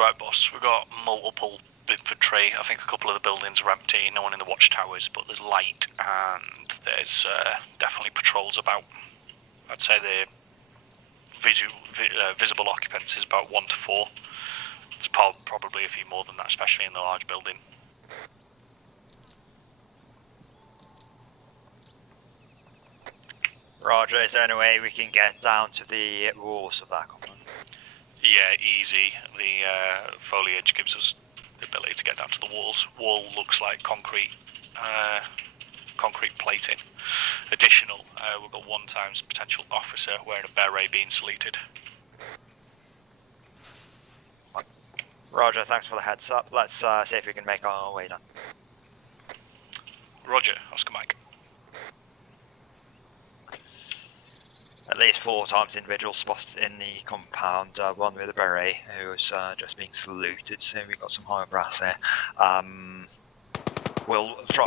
Right, boss. We've got multiple infantry. I think a couple of the buildings are empty. No one in the watchtowers, but there's light and there's definitely patrols about. I'd say the visible occupants is about 1 to 4. There's probably a few more than that, especially in the large building. Roger, is there any way we can get down to the walls of that compound? Yeah, easy. The foliage gives us the ability to get down to the walls. Wall looks like concrete plating. Additional, we've got 1 times potential officer wearing a beret being saluted. Roger, thanks for the heads up. Let's see if we can make our way down. Roger, Oscar Mike. At least 4 times individual spotted in the compound, one with a beret who was just being saluted, so we've got some high brass here. We'll try.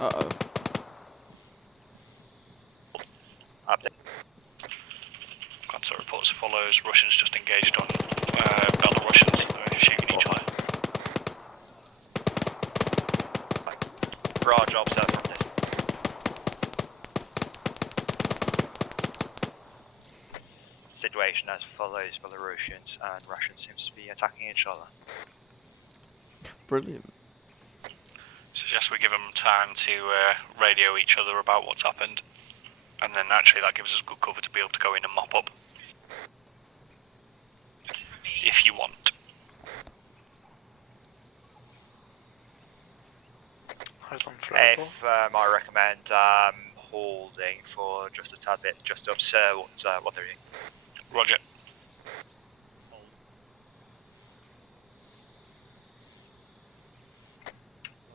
Uh-oh. Update. Contact reports follows. Russians just engaged on Belarusians. They're shooting each other. Roger, observe from this. Situation as follows: Belarusians and Russians seems to be attacking each other. Brilliant. Suggest we give them time to radio each other about what's happened, and then actually that gives us good cover to be able to go in and mop up. If you want. If I recommend holding for just a tad bit, just to observe what they're doing. Roger.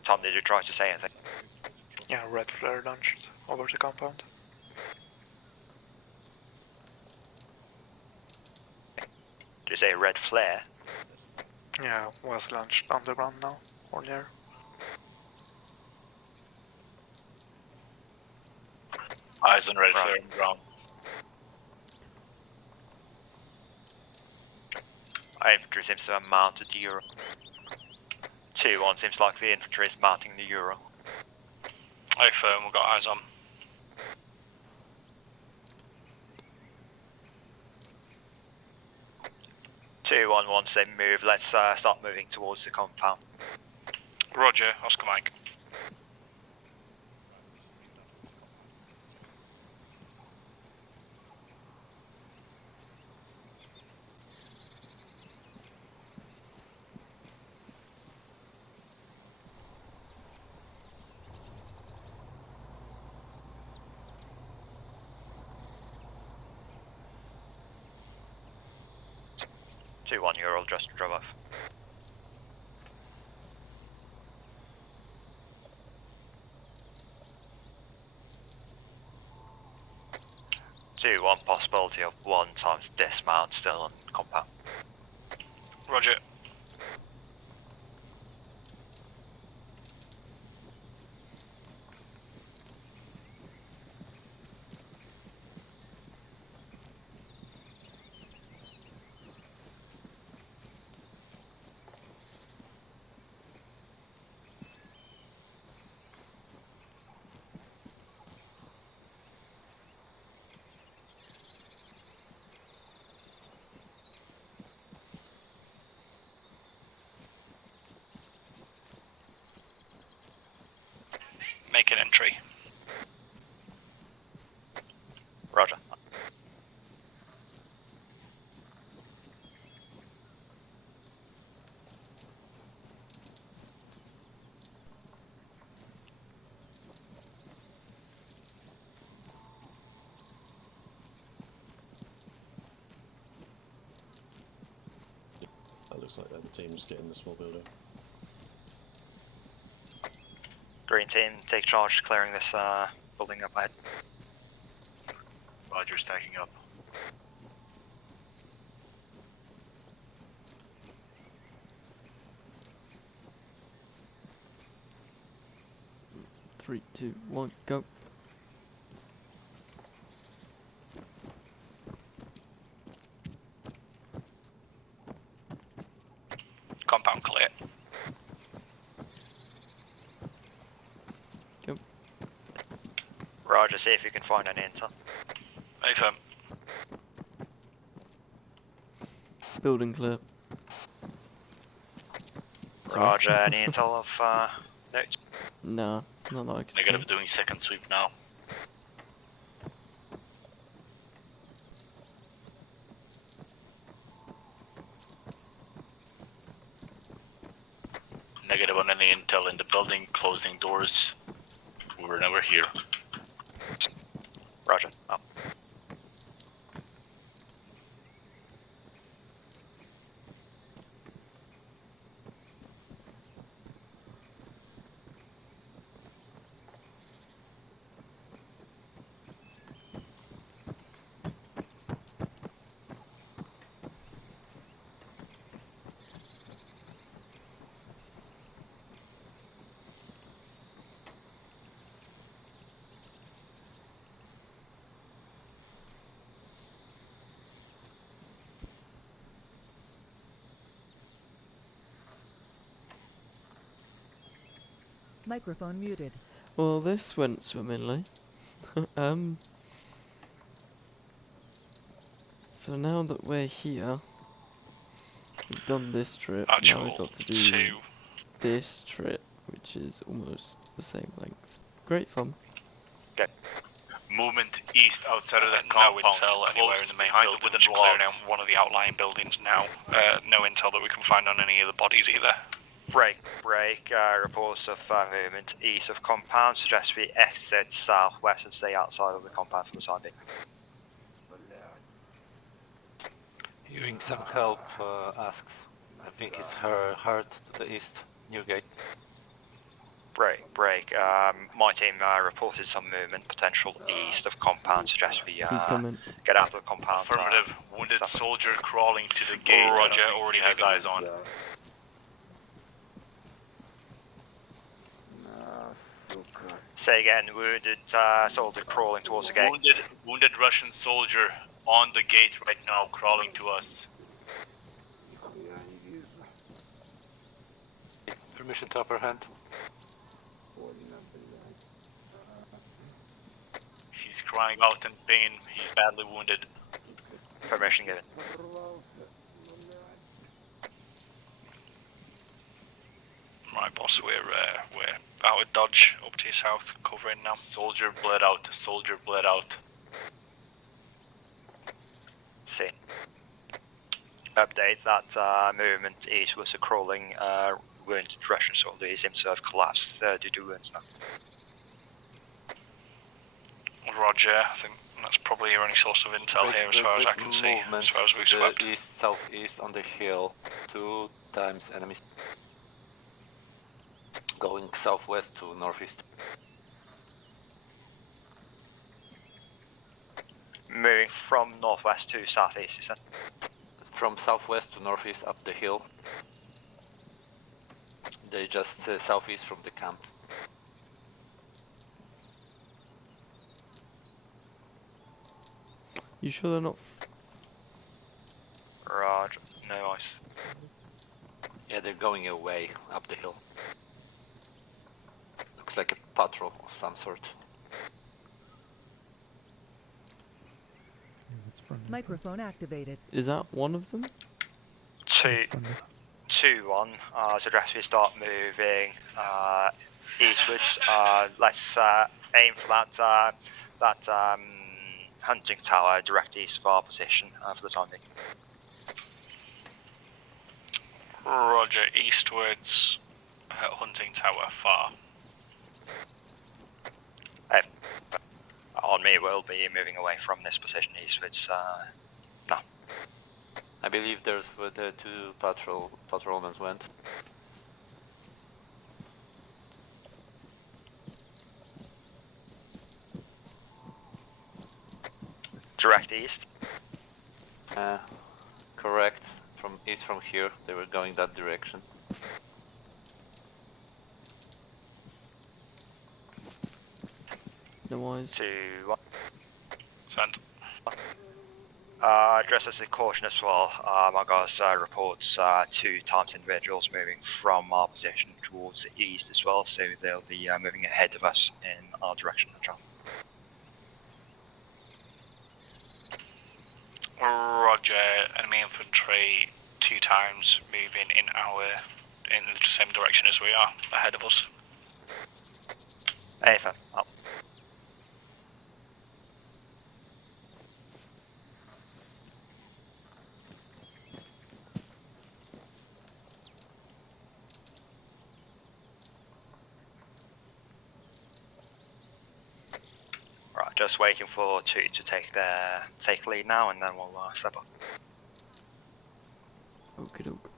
Tom, did you try to say anything? Yeah, red flare launched over the compound. Did you say red flare? Yeah, was launched underground now, or near. Eyes on red flare on ground. Infantry seems to have mounted the Euro. 2-1 seems like the infantry is mounting the Euro. Hey firm, we've got eyes on. Once they move, let's start moving towards the compound. Roger, Oscar Mike. Euro just drove off. One possibility of 1 times dismount still on compound. Roger. Make an entry. Roger. That looks like the team's getting the small building. Green team, take charge clearing this building up ahead. Roger's taking up. Three, 2, 1, go. Roger, see if you can find any intel. Affirm. Building clear. Sorry. Roger, any intel of notes? No, not that I can Negative, see. doing second sweep now. Negative on any intel in the building, closing doors. We were never here. Roger, up. Microphone muted. Well, this went swimmingly. So now that we're here, we've done this trip, now we've got to do this trip, which is almost the same length. Great fun. Okay. Movement east outside of the No compound. intel anywhere in the main building. Wooden Just clearing walls. out one of the outlying buildings now. No intel that we can find on any of the bodies either. Break. Reports of movement east of compound. Suggest we exit southwest and stay outside of the compound for the time being. You need some help, asks. I think it's her heart to the east, Newgate. Break. My team reported some movement potential east of compound. Suggest we get out of the compound. Affirmative. Wounded soldier crawling to the gate. Roger, already has eyes on. Say again, wounded soldier crawling towards the gate. Wounded Russian soldier on the gate right now, crawling to us. Permission to upper hand. He's crying out in pain. He's badly wounded. Permission given. Right, boss, we're out of dodge, up to your south, covering now. Soldier bled out. Soldier bled out. Seen. Update that movement east was a crawling wounded Russian soldier. He seems to have collapsed due to wounds now. Roger, I think that's probably your only source of intel here as far as I can see, as far as we've swept. East, southeast on the hill, 2 times enemies. Going southwest to northeast. Moving from northwest to southeast, is that? From southwest to northeast up the hill. They just southeast from the camp. You sure they're not? Roger, no ice. Yeah, they're going away up the hill. Looks like a patrol of some sort. Microphone activated. Is that one of them? 2-1. Suggest we start moving eastwards. Let's aim for that hunting tower direct east of our position for the time being. Roger, eastwards, hunting tower, far. On me, we'll be moving away from this position eastwards. No. I believe there's where the 2 patrolmen went. Direct east? Correct. From east from here, they were going that direction. No eyes. 2-1. Send. Dress as a caution as well. My guys reports 2 times individuals moving from our position towards the east as well, so they'll be moving ahead of us in our direction. Roger, enemy infantry 2 times moving in the same direction as we are, ahead of us. Ava, up. Right, just waiting for 2 to take lead now, and then we'll step up. Okie doke.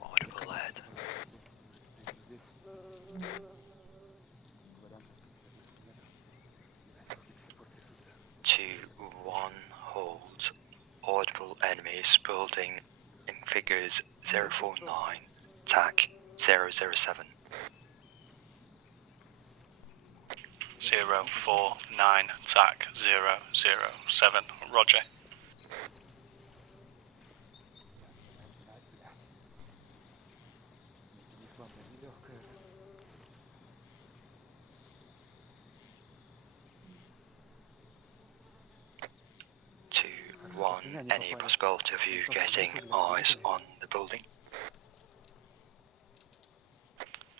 Audible lead. 2-1 hold. Audible enemies building in figures 049, TAC 007. 049, TAC 007, Roger. Any possibility of you getting eyes on the building?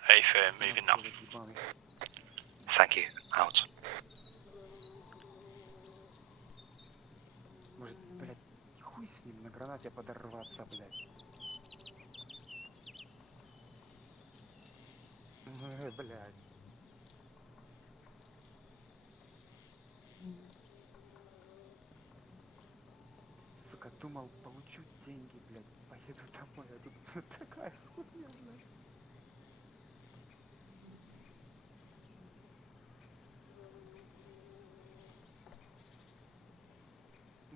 Hey, firm, moving now. Thank you. Out. Может, блядь, хуй с ним на гранате подорваться, блядь. Блядь. Сука, думал, получу деньги, блядь, поеду домой, а тут такая хуйня, блядь.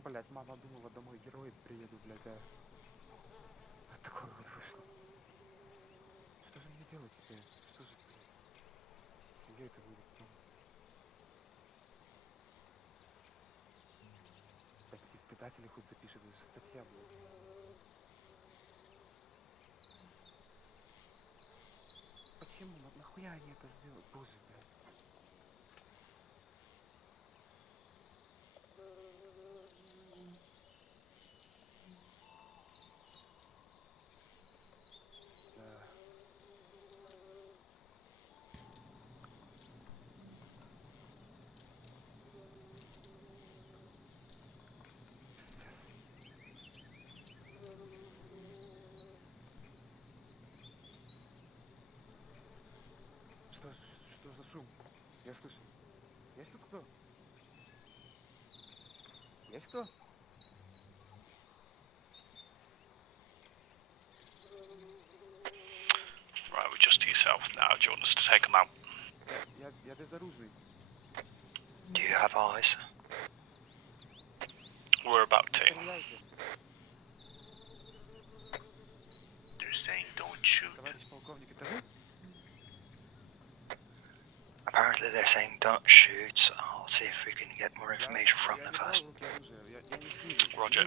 Блядь, мама думала, домой герои приеду, блядь, а такое вот вышло. Что же мне делать теперь? Что же, блядь? Где это будет? Эти испытатели хоть запишут, статья, блядь. Почему? Нахуя они это сделали? Боже, блядь. Что за шум? Я слышу. Есть тут кто? Есть кто? Right, we're just to yourself now. Do you want us to take them out? Я безоружный. Do you have eyes? We're about to. They're saying don't shoot. Товарищ полковник, это вы? Apparently they're saying don't shoot. I'll see if we can get more information from them first. Roger.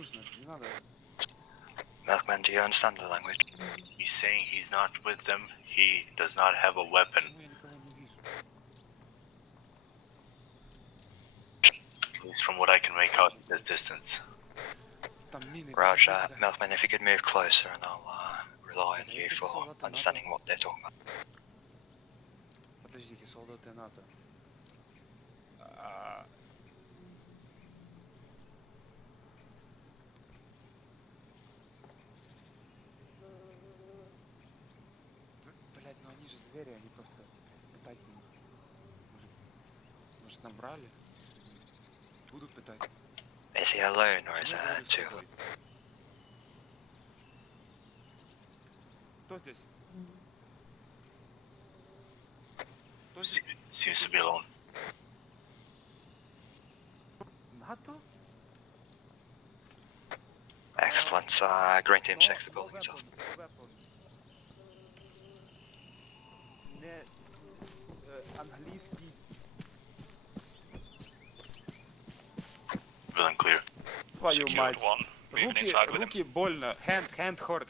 Milkman, do you understand the language? He's saying he's not with them. He does not have a weapon. At least from what I can make out at this distance. Roger. Milkman, if you could move closer and I'll rely on you for understanding what they're talking about. Подождите, солдаты НАТО. Блять, ну они же звери, они просто пытать не будут. Может нам врали? Будут пытать. Is he alone or is there two of them? Кто здесь? Seems to be alone. НАТО? Excellent. Green team checks the buildings off. Не английский. Well and clear. Твою Secured мать. one. Moving inside with him. Руки больно. Hand hurt.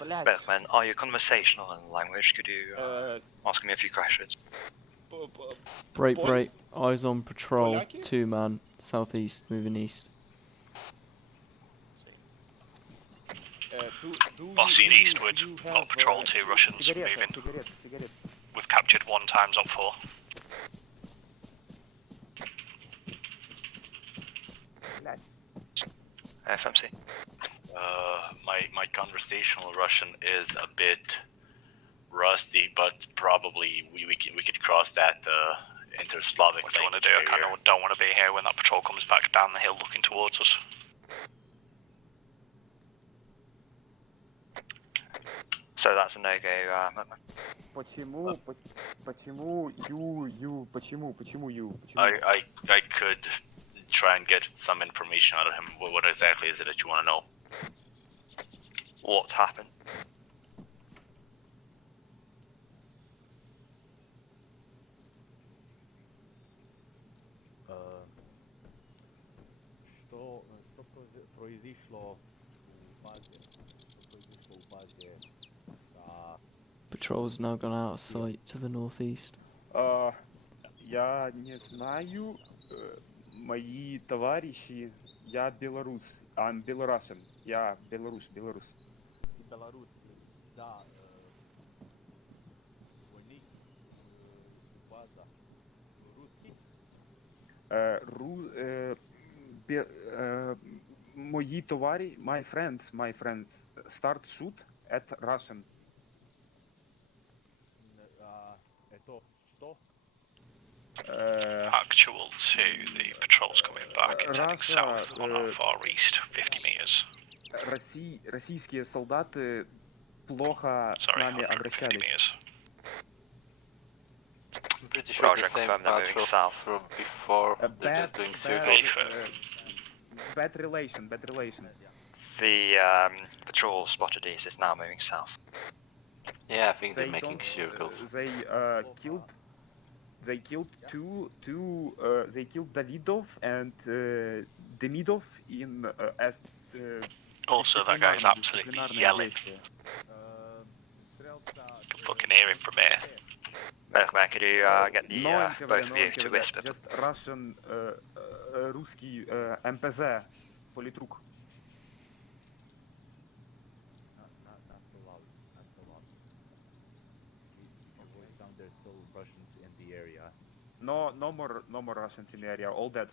Milkman, are you conversational in language? Could you ask me a few questions? Break. Eyes on patrol. 2-man. Southeast, moving east. Bossing eastwards. Got patrol 2 Russians moving. We've captured 1 times up 4. FMC. My conversational Russian is a bit rusty, but probably we could cross that inter-Slavic. What do you want to do? I kind of don't want to be here when that patrol comes back down the hill looking towards us. So that's a no-go, Milkman. Почему you? I could try and get some information out of him. What exactly is it that you want to know? What happened? Что произошло в базе? Patrol's now gone out of sight to the northeast. Я не знаю. Мои товарищи. Я белорус. I'm Belarusian. Я Белорус. Белорус, да. У них база русский? Мои товарищи, my friends, start shoot at Russian. Это что? Actual 2, the patrol's coming back. It's heading south on our far east, 50 meters. Российские солдаты плохо с нами обращались. I'm pretty sure the same patrol from before, they're just doing circles. Bad relation. The patrol spotted east is now moving south. Yeah, I think they're making circles. They killed they killed Davidov and Demidov in at. Also, that guy's absolutely yelling. I can fucking hear him from here. Milkman, could you get the both of you to whisper? Just Russian, русский МПЗ, политрук. Not so loud. Your voice down there's still Russians in the area. No more Russians in the area. All dead.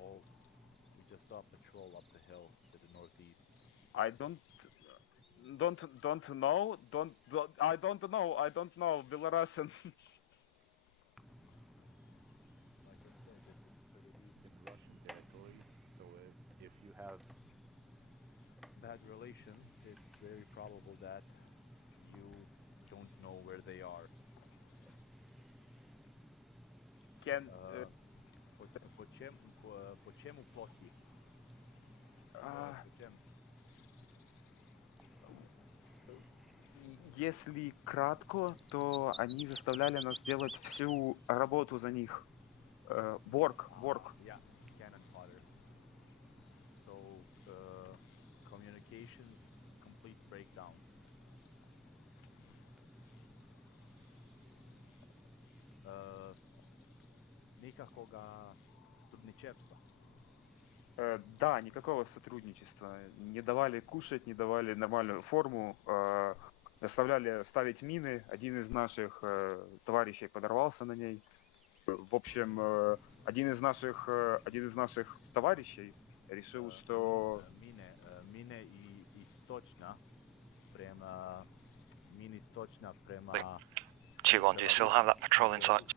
Oh, we just saw patrol up the hill to the northeast. I don't know. I don't know Belarusian. Like I said, this is Belarusian Russian territory, so if you have bad relations, it's very probable that you don't know where they are. Can почему плохи? Если кратко, то они заставляли нас делать всю работу за них. Work. Yeah, cannon fodder. So, communication, complete breakdown. Никакого сотрудничества. Да, никакого сотрудничества. Не давали кушать, не давали нормальную форму. Оставляли ставить мины, один из наших товарищей подорвался на ней. В общем, один из наших товарищей решил, что... Mine istočna prema... Mini istočna prema... 2-1, do you still have that patrol in sight?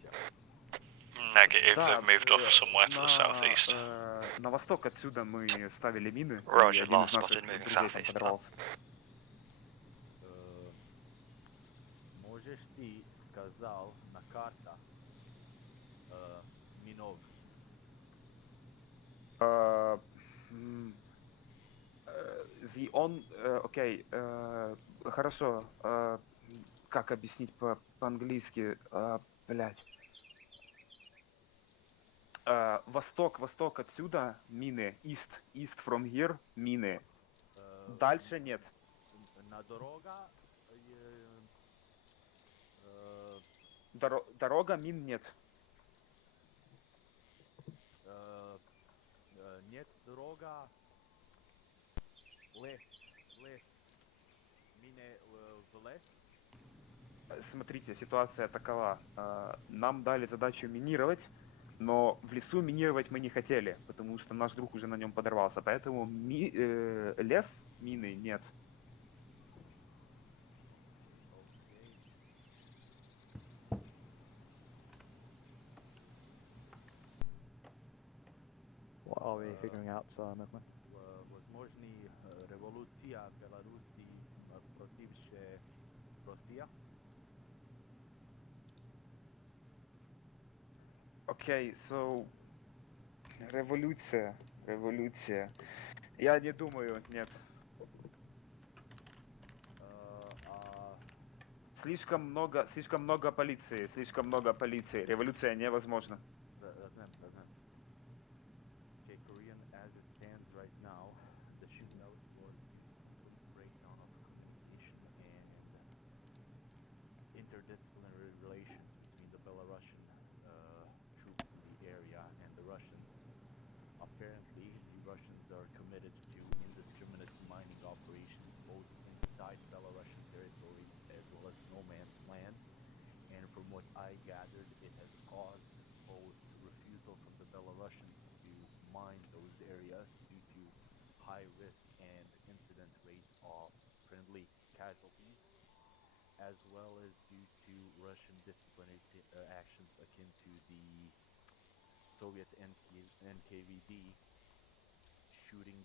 Negative, Да, they've moved off somewhere to the southeast. На восток отсюда мы ставили мины, и Roger, один last из наших spotted moving друзей там southeast. подорвался. Možeš ti skazal na karta Minog? Окей, хорошо. Как объяснить по-английски? Блять. Восток отсюда мины. East from here мины. Дальше нет. Na doroga Дорога мин нет. Нет дорога. Лес. Mine в лес. Смотрите, ситуация такова. Нам дали задачу минировать, но в лесу минировать мы не хотели, потому что наш друг уже на нем подорвался. Поэтому лес мины нет. What are we figuring out, Hetman? Возможно, революция Беларуси против Россия. Окей, so... Революция. Я не думаю, нет. Слишком много полиции. Революция невозможна. Okay, Korean, as it stands right now, the shootout was complete breakdown of communication and interdisciplinary relations between the Belarusian troops in the area and the Russians. Apparently, the Russians are committed to indiscriminate mining operations both inside Belarusian territory as well as no man's land. And from what I gathered, it has caused both refusal from the Belarusians to mine those areas due to high risk and incident rate of friendly casualties, as well as due to Russian disciplinary actions akin to the Soviet NKVD shooting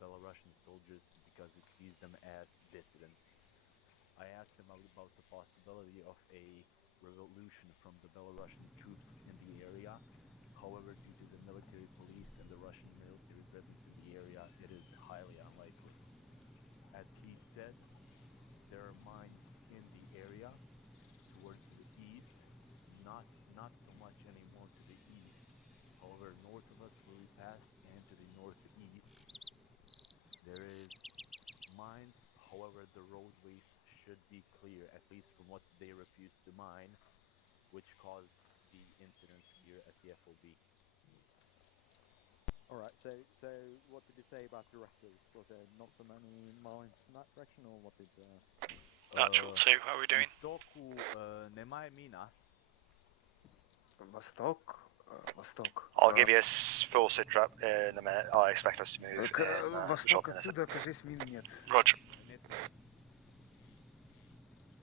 Belarusian soldiers because it sees them as dissidents. I asked him about the possibility of a revolution from the Belarusian troops in the area. However, due to the military police and the Russian military presence in the area, it is highly unlikely. As he said, there are mines in the area towards the east, not so much anymore to the east. However, north of us where we passed and to the northeast, there is mines. However, the roadways should be clear, at least from what they refused to mine, which caused the incident here at the FOB. Alright, so what did you say about the Russians? Was there not so many mines in that direction, or what did... Natural 2, how are we doing? Istoku немає міна. Восток. I'll give you a full sit rep in a minute. I expect us to move in a short minute. Отсюда, кажись, мин нет. Roger.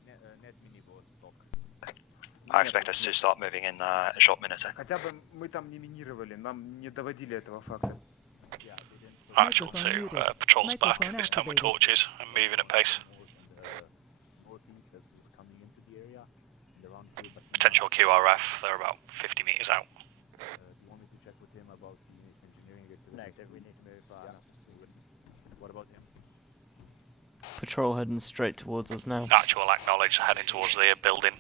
Нет мини восток. I expect us to start moving in a short minute. Хотя бы мы там не минировали, нам не доводили этого факта. Actual 2, patrol's back, this time with torches and moving at pace. Potential QRF, they're about 50 meters out. Do you want me to check with him about the engineering activity? Negative, we need to move What about him? Patrol heading straight towards us now. Actual acknowledged, heading towards the building.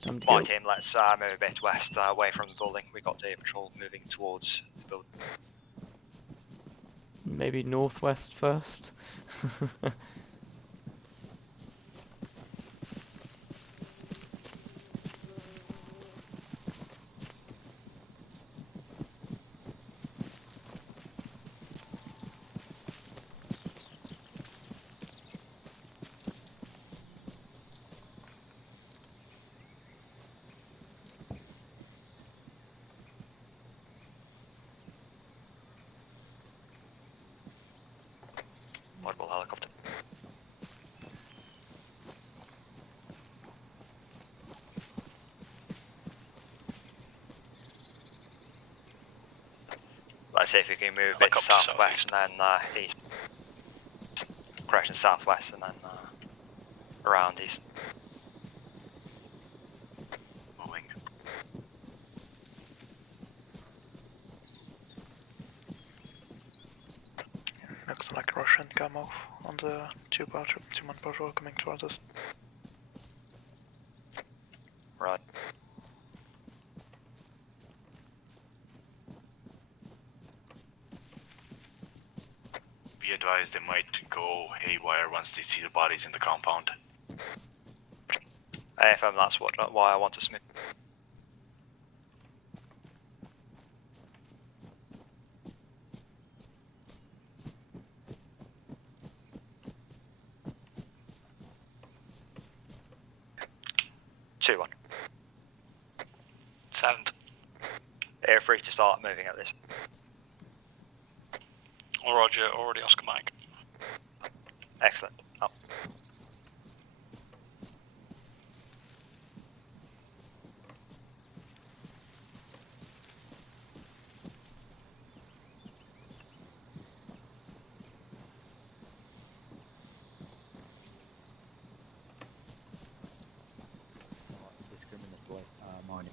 Time to My go. team, let's move a bit west, away from the building. We got the patrol moving towards the building. Maybe northwest first. see if you can move a bit southwest and then east. Correction, southwest and then around east. Moving. Looks like Russian camo on the two-man patrol coming towards us. Right. Be advised they might go haywire once they see the bodies in the compound. AFM, that's why I want to smith. Two one. Send. You're free to start moving at this. Roger, already Oscar Mike. Excellent. Up. Discriminatory mining.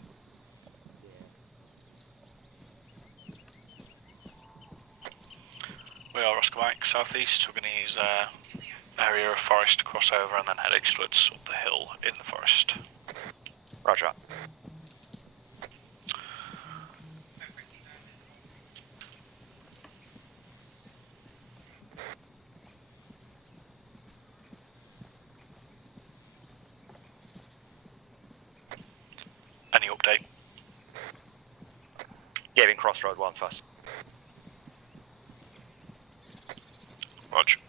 We are Oscar Mike, southeast. We're going to use area of forest to cross over and then head eastwards up the hill in the forest. Roger. Any update? Giving Crossroad 1 first. Roger.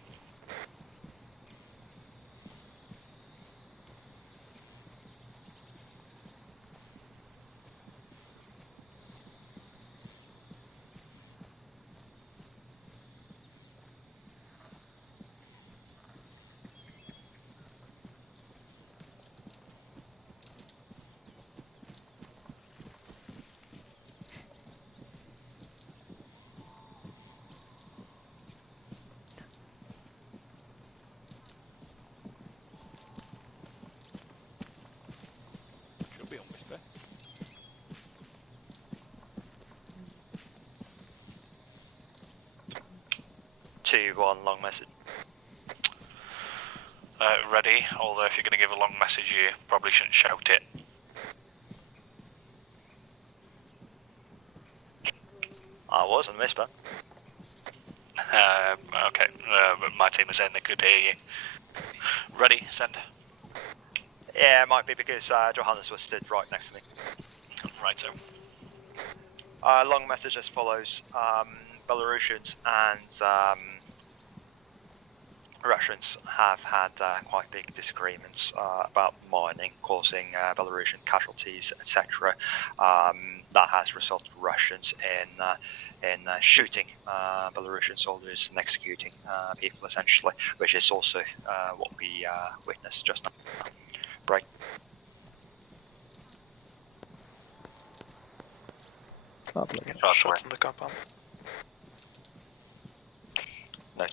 Should be on whisper. Two one long message. Ready, although if you're going to give a long message you probably shouldn't shout it. I was on whisper. Okay, but my team is saying they could hear you. Ready, send. Yeah, it might be because Johannes was stood right next to me. Right, so. Long message as follows. Belarusians and Russians have had quite big disagreements about mining, causing Belarusian casualties, etc. That has resulted in Russians in shooting Belarusian soldiers and executing people, essentially, which is also what we witnessed just now. Right. Shots in the compound. No.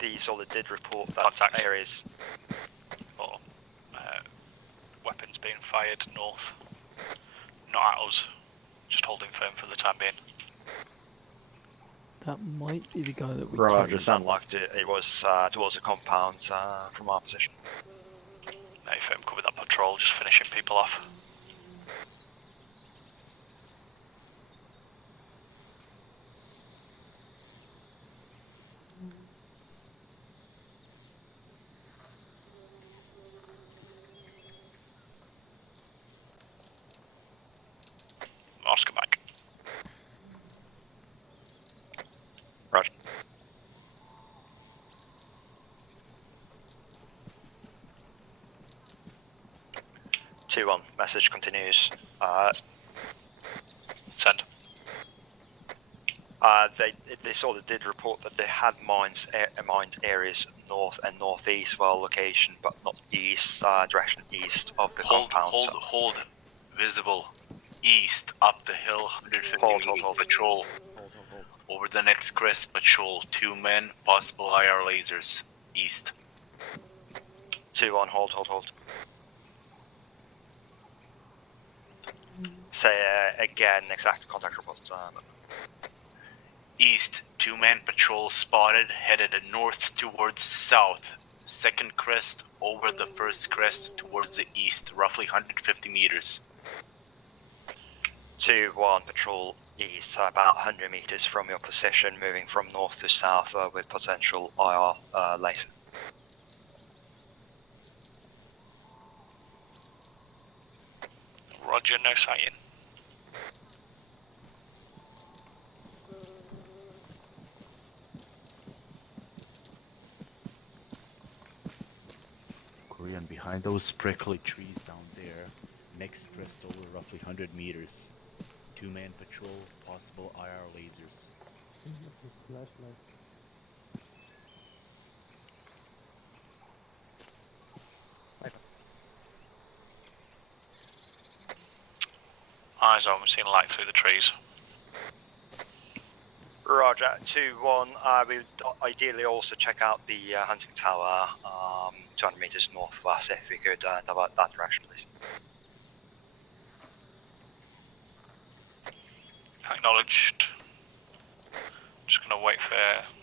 The solid did report that Contact. areas. Or weapons being fired north. Not at us. Just holding firm for the time being. That might be the guy that we Roger, killed. sound like it was towards the compound from our position. No firm cover that patrol, just finishing people off. Oscar Mike. Roger. Two one. Message continues. Send. They sort of did report that they had mines areas north and northeast, well location, but not east, direction east of the compound. Hold. Visible. East, up the hill, 150 meters patrol. Over the next crest, patrol. 2 men, possible IR lasers. East. 2-1, hold. Say again, exact contact report. East, 2 men patrol spotted, headed north towards south. Second crest, over the first crest, towards the east, roughly 150 meters. 2-1, patrol east, about 100 meters from your position, moving from north to south with potential IR laser. Roger, no sighting. Korean, behind those prickly trees down there, next crest over roughly 100 meters. 2-man patrol, possible IR lasers. Flashlight. Eyes on, we're seeing light through the trees. Roger, 2-1, I would ideally also check out the hunting tower 200 meters northwest if we could divert that direction please. Acknowledged. Just gonna wait for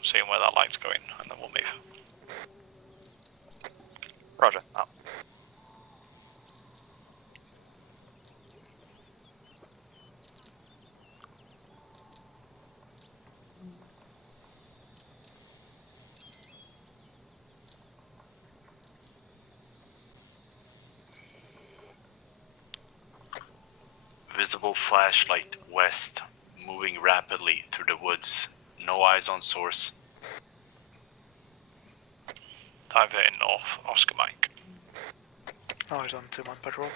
seeing where that light's going and then we'll move. Roger, out. Visible flashlight west, moving rapidly through the woods. No eyes on source. Diverting north, Oscar Mike. Eyes on 2-man patrol.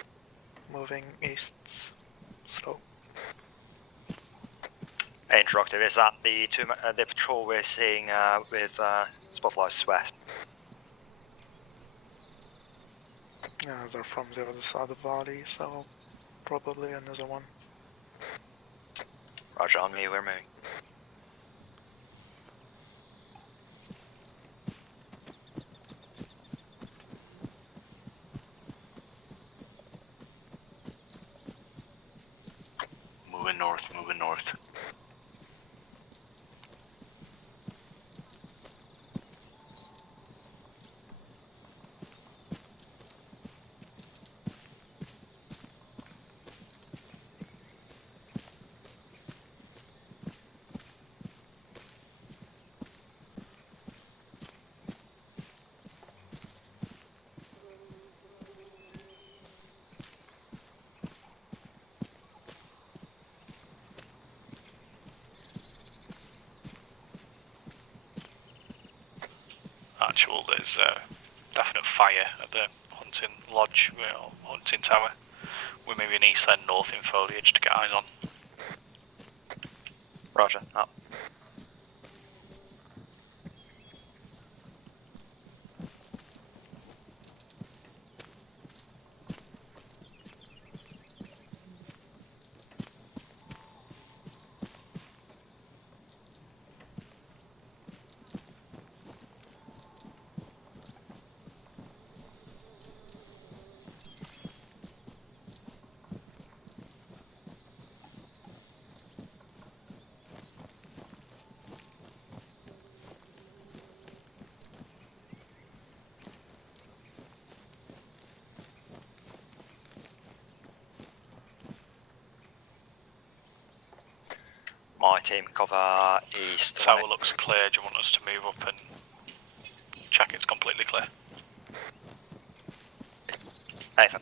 Moving east, slow. Interactive, is that the the patrol we're seeing with spotlights west? Yeah, they're from the other side of the valley, so probably another one. Roger, on me, we're moving. Moving north, moving north. Actual, there's definite fire at the hunting lodge, or hunting tower. We're moving east then north in foliage to get eyes on. Roger, out. My team cover east. Tower looks clear. Do you want us to move up and check it's completely clear? Nathan.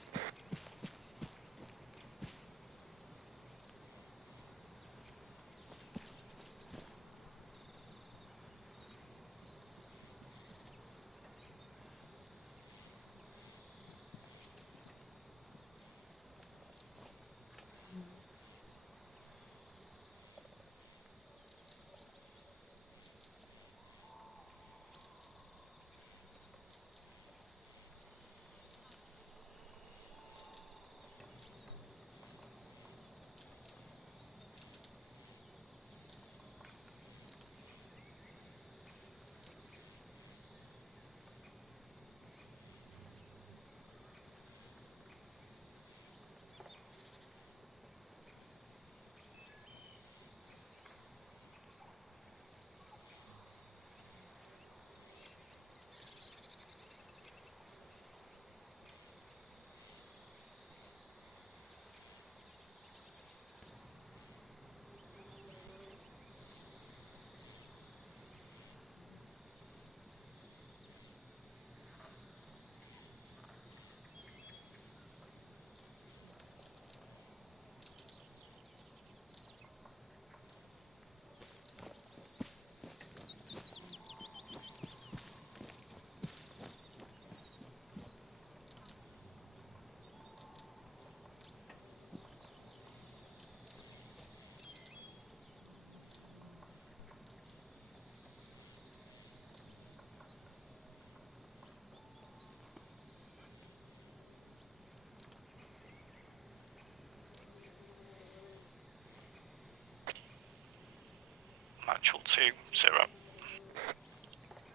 Actual 2-0.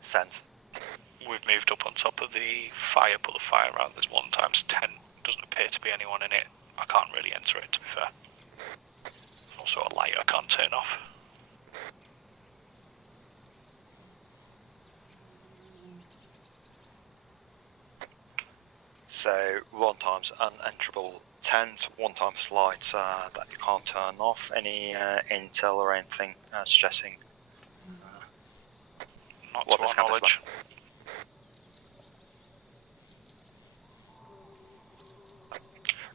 Sense. We've moved up on top of the fire, put the fire out. There's 1 times 10. Doesn't appear to be anyone in it. I can't really enter it, to be fair. Also a light I can't turn off. So 1 times unenterable tent, 1 times lights that you can't turn off. Any intel or anything suggesting Not what to this our camp is knowledge. about?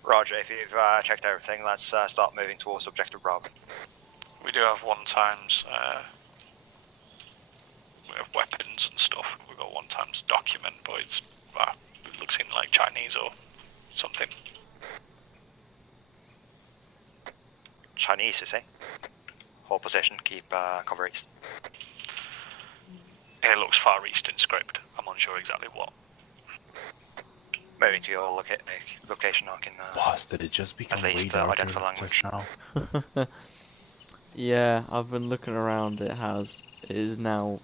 Roger, if you've checked everything, let's start moving towards objective Bravo. We do have 1 times. We have weapons and stuff. We've got 1 times document, but it looks in like Chinese or something. Chinese, you say? Hold position, keep cover east. It looks Far East in script. I'm unsure exactly what. Moving to your location, I can Boss, did it just become at way least darker identify language. just now? Yeah, I've been looking around. It is now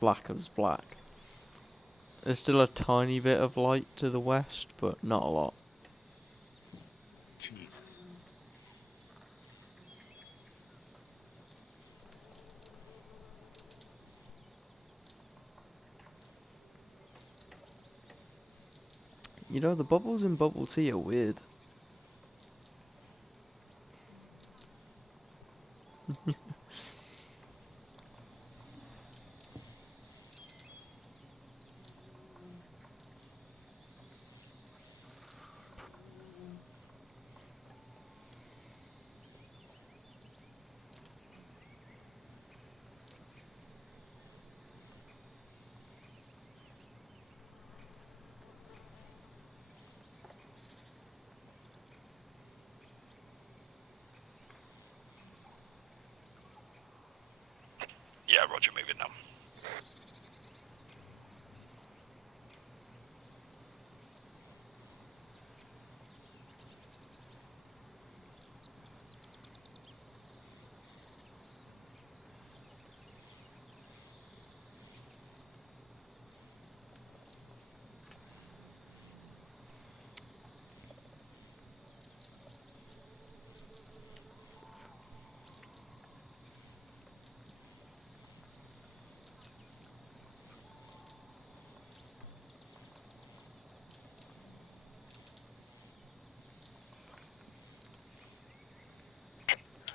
black as black. There's still a tiny bit of light to the west, but not a lot. Jesus. You know, the bubbles in bubble tea are weird. Yeah, Roger, moving now.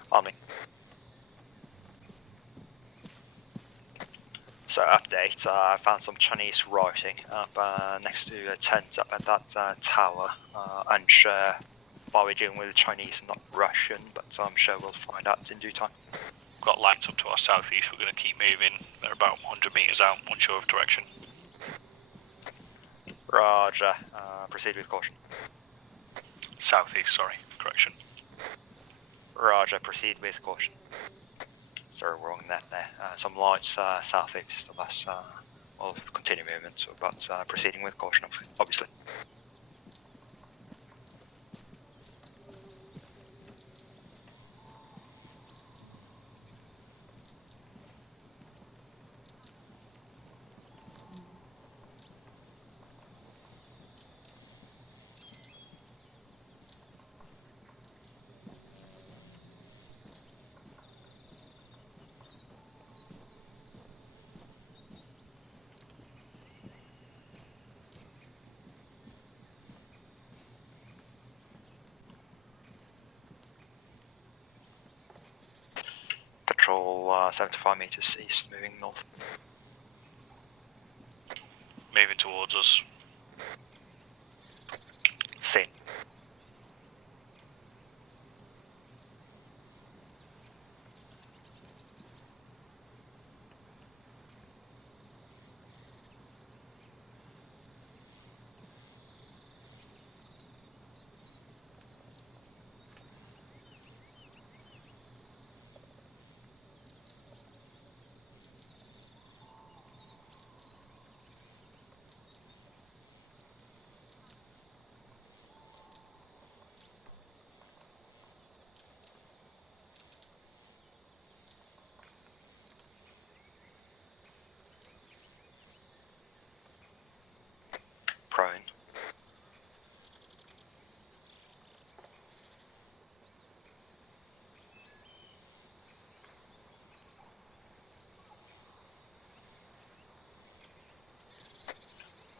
On me. So update, I found some Chinese writing up next to a tent up at that tower. Unsure why we're dealing with Chinese and not Russian, but I'm sure we'll find out in due time. Got lights up to our southeast. We're going to keep moving. They're about 100 meters out, unsure of direction. Roger, proceed with caution. Southeast, sorry, correction. Roger, proceed with caution. Sorry, wrong net there. Some lights southeast of us. We'll continue movement, but proceeding with caution, obviously. Patrol 75 meters east, moving north. Moving towards us. Seen.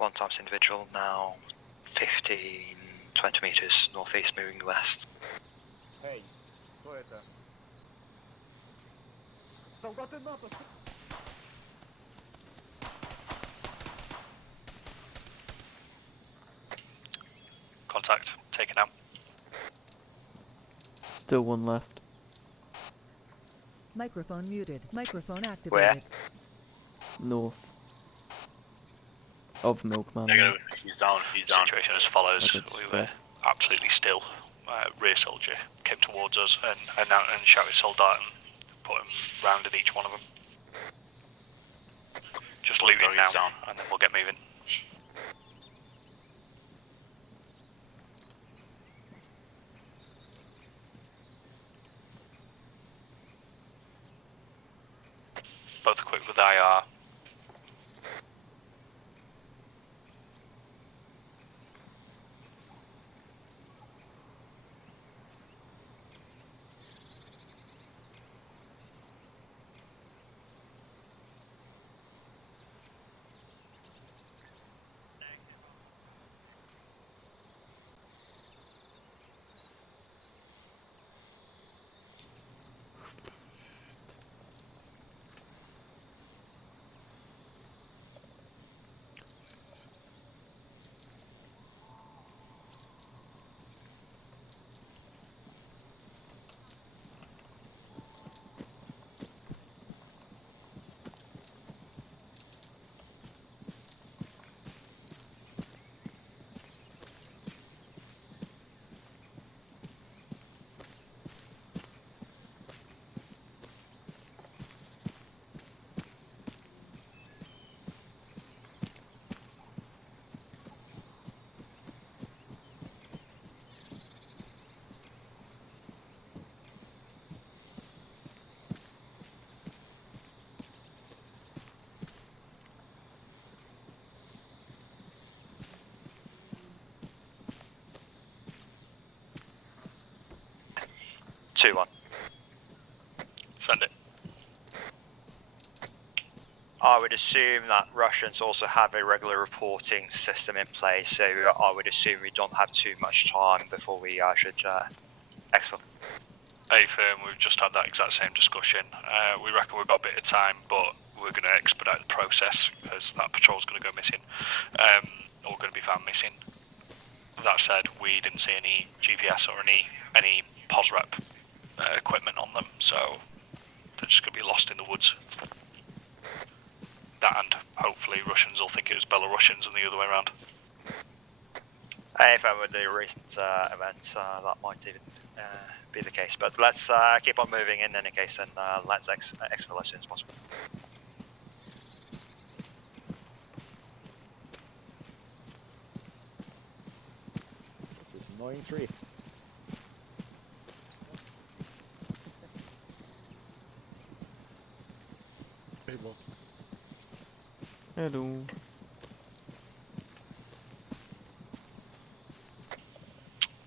one times individual, now 15, 20 meters northeast, moving west. Эй, кто это? Солдаты НАТО! Contact taken out. Still one left. Microphone muted. Microphone activated. Where? North. Of Milkman. Negative. He's down. He's down. Situation as follows. We were absolutely still. Rear soldier came towards us and shouted soldat and put him rounded each one of them. Just loot him now, down, and then we'll get moving. Both equipped with IR. Two one. Send it. I would assume that Russians also have a regular reporting system in place, so I would assume we don't have too much time before we should exfil. Hey firm, we've just had that exact same discussion. We reckon we've got a bit of time, but we're going to expedite the process because that patrol's going to go missing, or going to be found missing. That said, we didn't see any GPS or any POSREP equipment on them, so they're just going to be lost in the woods. That and hopefully Russians will think it was Belarusians and the other way around. If with the recent events, that might even be the case, but let's keep on moving in any case, and let's exfil as soon as possible. This annoying tree. Hello.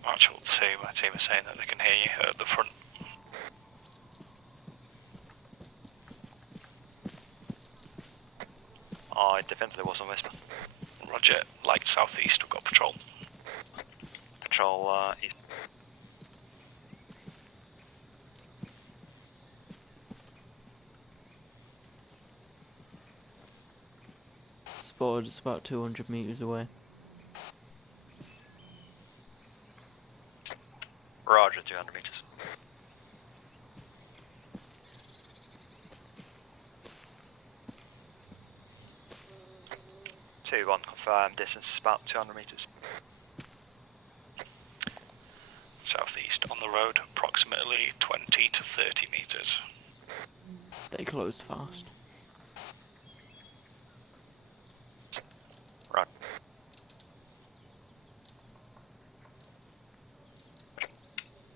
Actual 2, my team is saying that they can hear you at the front. I definitely was on whisper. Roger, light southeast, we've got patrol. Patrol east. Spotted, it's about 200 meters away. Roger, 200 meters. Two one confirmed. Distance is about 200 meters. Southeast on the road, approximately 20 to 30 meters. They closed fast. Right.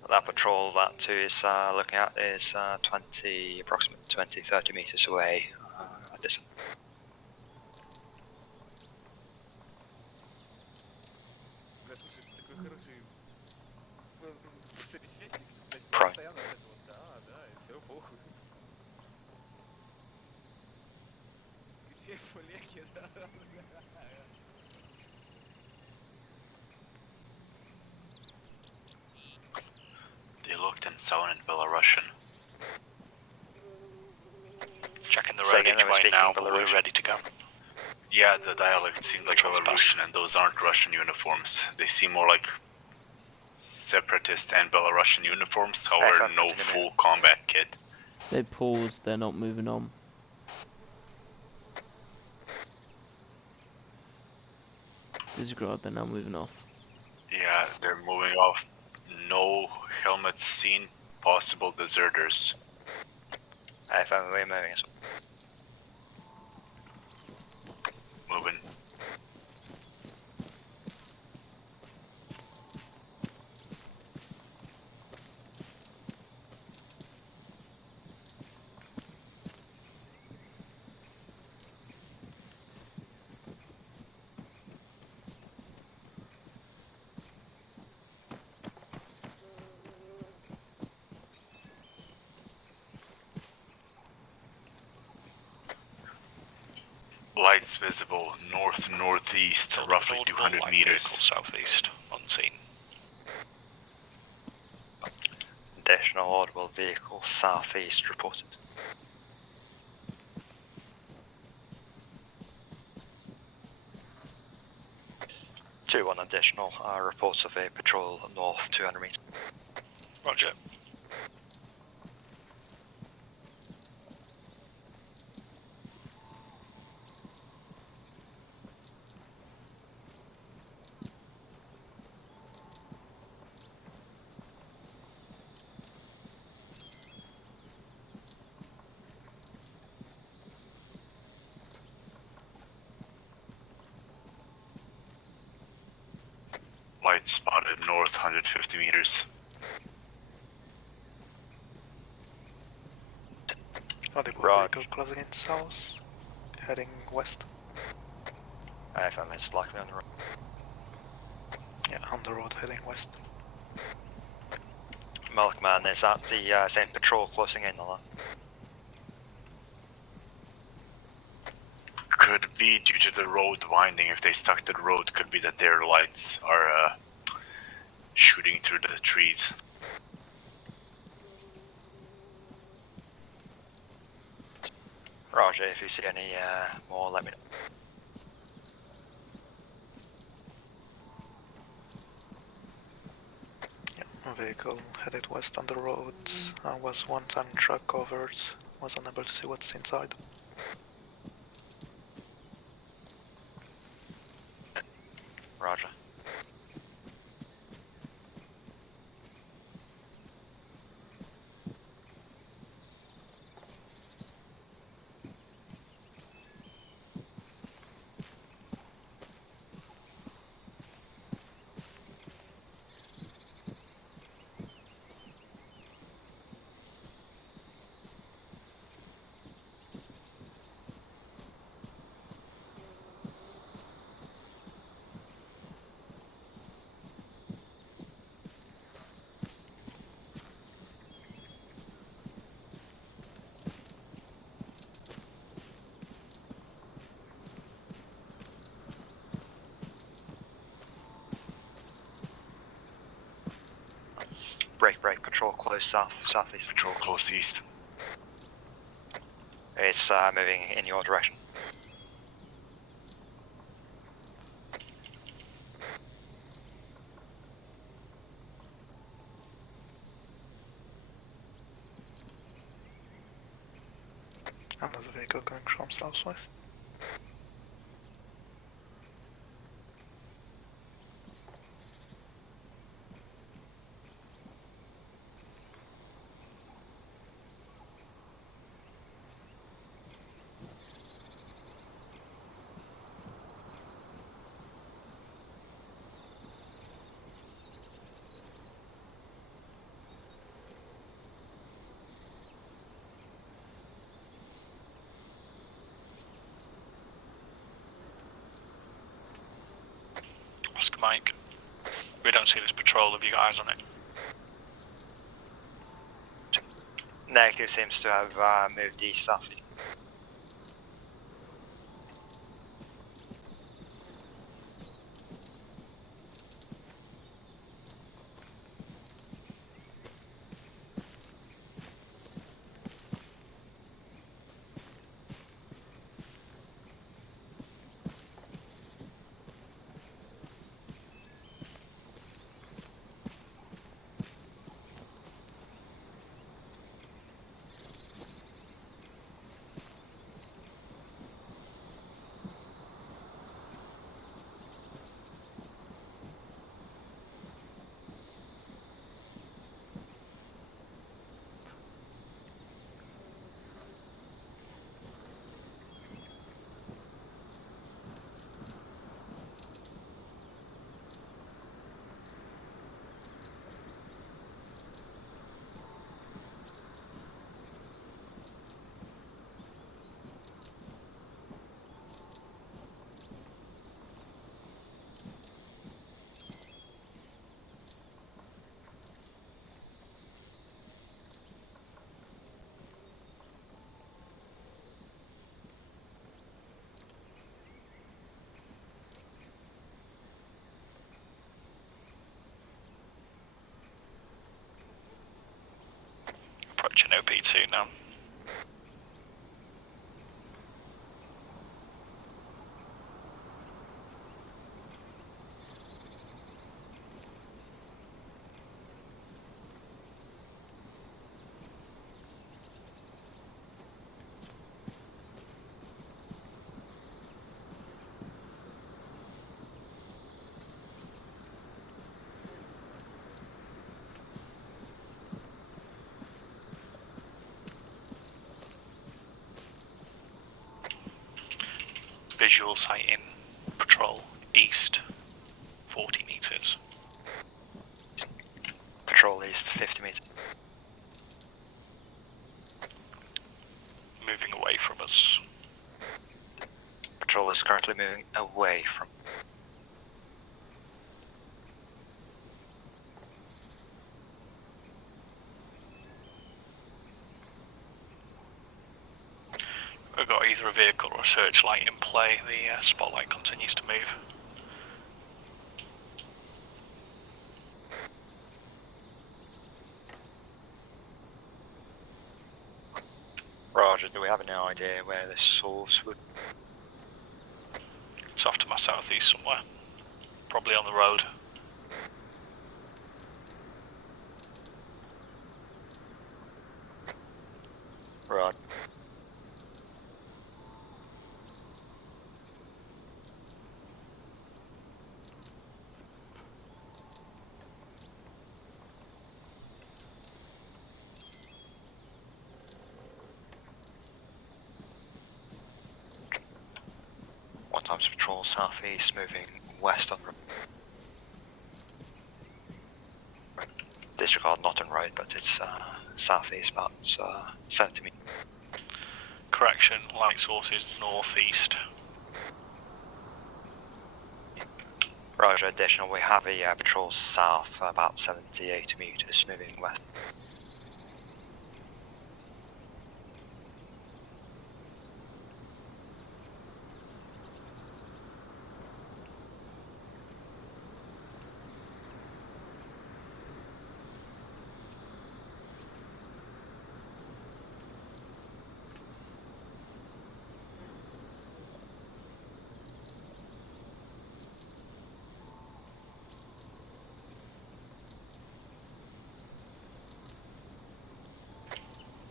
That patrol that 2 is looking at is approximately 20-30 meters away at this. Бля, слушай, ты такой хороший собеседник, блядь, Про. постоянно это вот, да, и все, похуй. Где Фулеки, да, sound in Belarusian. Checking the Second, radar I was right now, speaking but we're Belarusian. ready to go. Yeah, the dialect seems like Belarusian, and those aren't Russian uniforms. They seem more like separatist and Belarusian uniforms, however, no full combat kit. They paused, they're not moving on. Disregard, they're now moving off. Yeah, they're moving off. No helmets seen, possible deserters. FM, we're moving as well. Moving. Lights visible north-northeast, roughly 200 meters. Southeast, unseen. Additional audible vehicle southeast reported. 2-1 additional reports of a patrol north 200 meters. Roger. Lights spotted north 150 meters. Audible vehicle closing in south, heading west. FM is likely on the road. Yeah, on the road heading west. Milkman, is that the same patrol closing in on that? Could be due to the road winding. If they stuck to the road, could be that their lights are shooting through the trees. Roger, if you see any more, let me know. Yeah, vehicle headed west on the road. Was one ton truck covered. Was unable to see what's inside. Roger. Break, patrol close southeast. Patrol close east. It's moving in your direction. Another vehicle coming from southwest. Oscar Mike. We don't see this patrol, have you got eyes on it? Negative seems to have moved east southeast. Roger, no P2 now. Visual sight in patrol east 40 meters. Patrol east 50 meters. Moving away from us. Patrol is currently moving away from. We've got either a vehicle or a searchlight in play. The spotlight continues to move. Roger, do we have any idea where the source would... It's off to my southeast somewhere. Probably on the road. Right. One times patrol southeast, moving west on. Disregard not on road, but it's southeast about 70 meters. Correction, light source is northeast. Roger, additional, we have a patrol south about 70-80 meters, moving west.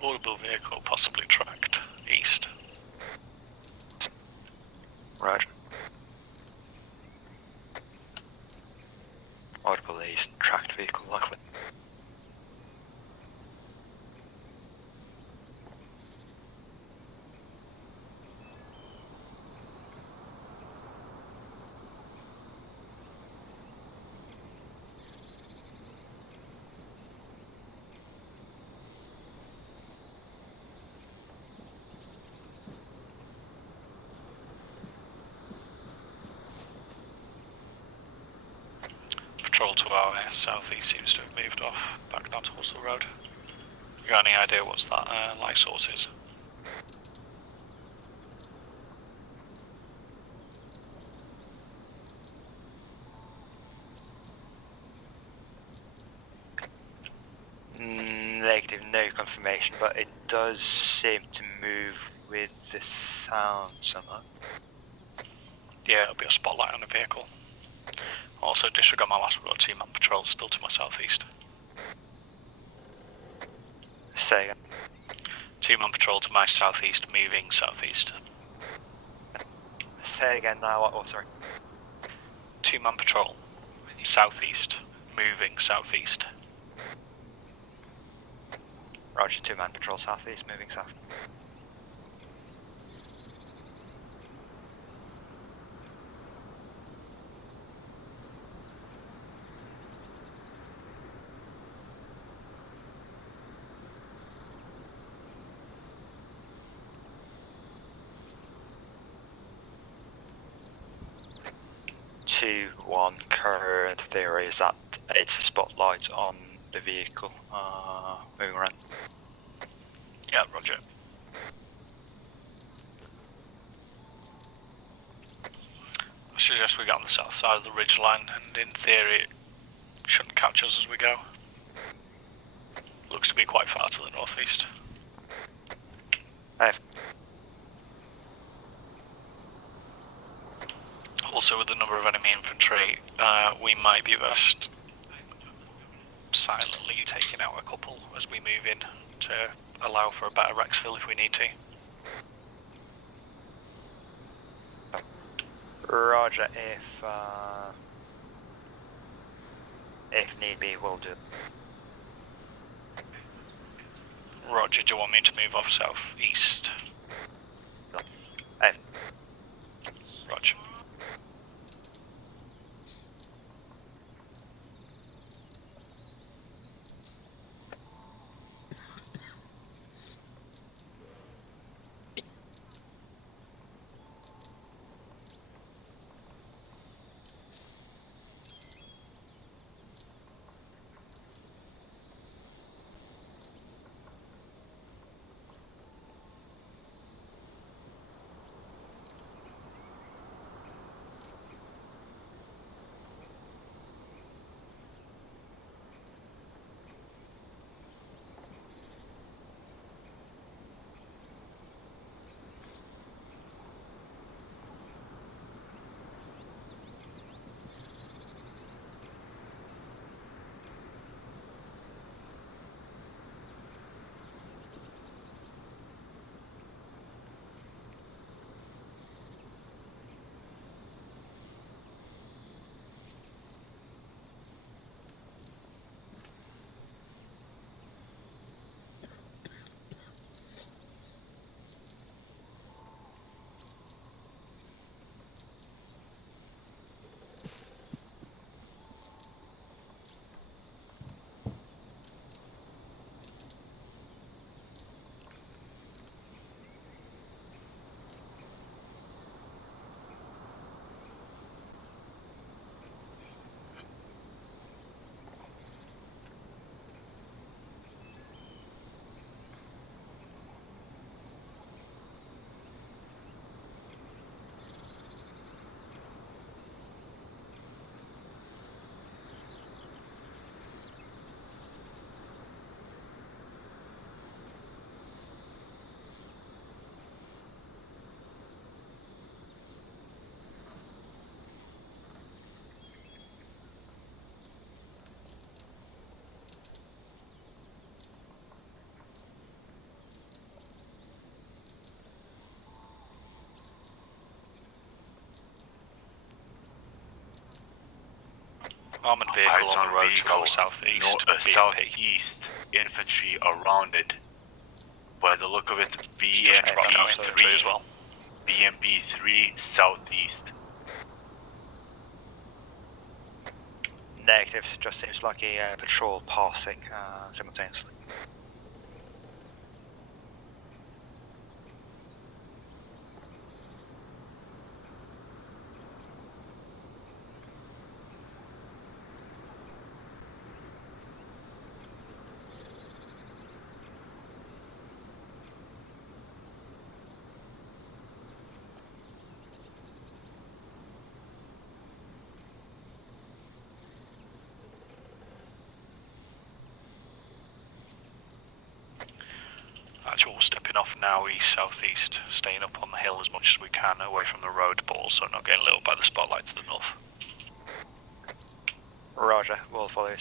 Audible vehicle possibly tracked east. Roger. Audible east, tracked vehicle likely. Patrol to our southeast seems to have moved off, back down towards the road. You got any idea what's that light source is? Negative, no confirmation, but it does seem to move with the sound somehow. Yeah, it'll be a spotlight on a vehicle. Also, disregard my last, we've got a team on patrol still to my southeast. Say again. Team on patrol to my southeast, moving southeast. Say again now, oh sorry. Team on patrol, southeast, moving southeast. Roger, 2-man patrol southeast, moving south. One current theory is that it's a spotlight on the vehicle moving around. Yeah, roger. I suggest we get on the south side of the ridgeline, and in theory it shouldn't catch us as we go. Looks to be quite far to the northeast. Also, with the number of enemy infantry, we might be best silently taking out a couple as we move in to allow for a better exfil if we need to. Roger, if need be, we'll do. Roger, do you want me to move off southeast? Roger. Armoured vehicle on the road to go southeast. Southeast infantry around it. By the look of it, BMP3 as well. BMP3 southeast. Negative, just seems like a patrol passing simultaneously. Actual stepping off now east southeast, staying up on the hill as much as we can away from the road, but also not getting lit up by the spotlight to the north. Roger, we'll follow you.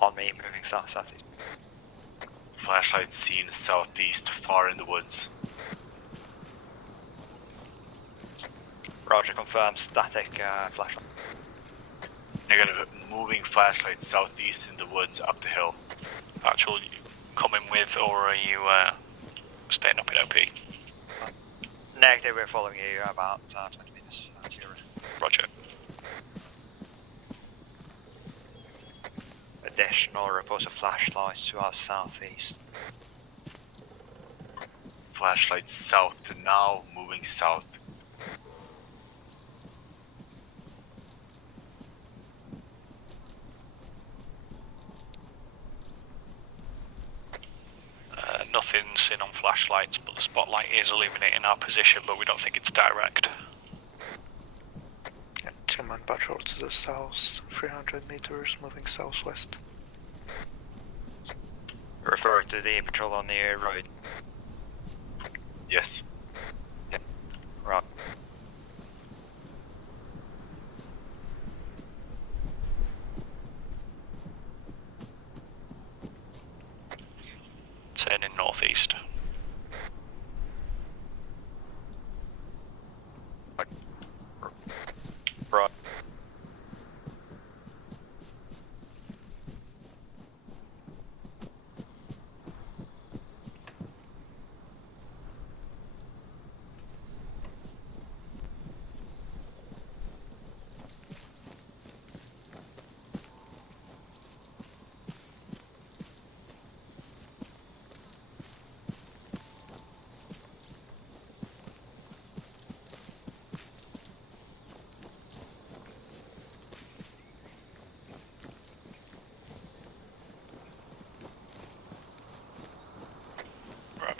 On me, moving southeast. Flashlight seen southeast, far in the woods. Roger, confirm static flashlight. Negative, moving flashlight southeast in the woods up the hill. Actual, coming with, or are you staying up in OP? Negative, we're following you about 20 meters. Roger. Additional reports of flashlights to our southeast. Flashlight south now, moving south. seen on flashlights, but the spotlight is illuminating our position, but we don't think it's direct. 2-man patrol to the south, 300 meters, moving southwest. Refer to the patrol on the road. Yes. Yeah. Right. Turning northeast. Right.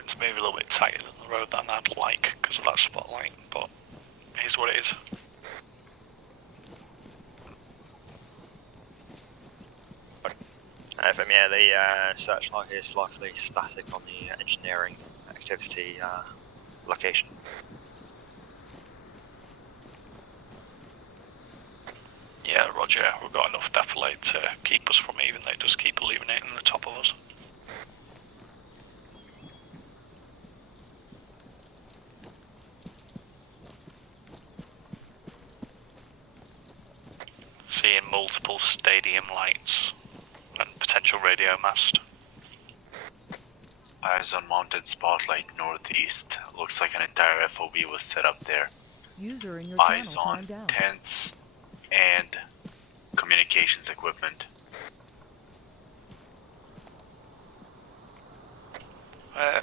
It's maybe a little bit tighter than the road than I'd like because of that spotlight, but it is what it is. FM, yeah, the searchlight is likely static on the engineering activity location. Yeah, roger, we've got enough defilade to keep us from even, they just keep illuminating the top of us. Seeing multiple stadium lights and potential radio mast. Eyes on mounted spotlight northeast. Looks like an entire FOB was set up there. User in your Eyes channel on timed out. tents and communications equipment.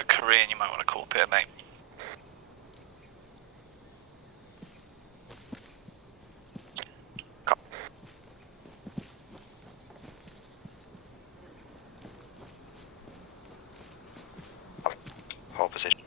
Korean, you might want to call up here, mate. Hold position.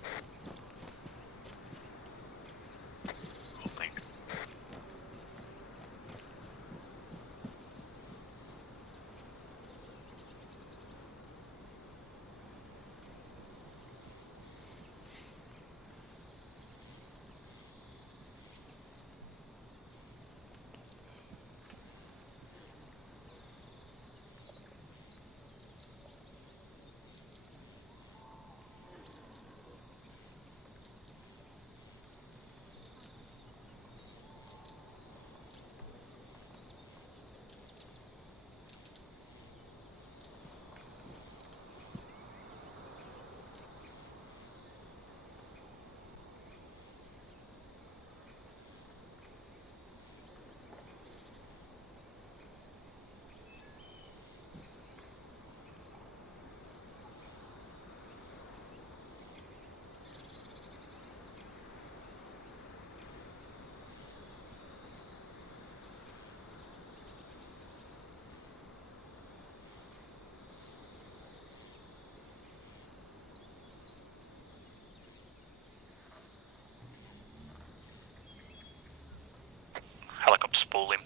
Helicopter spooling.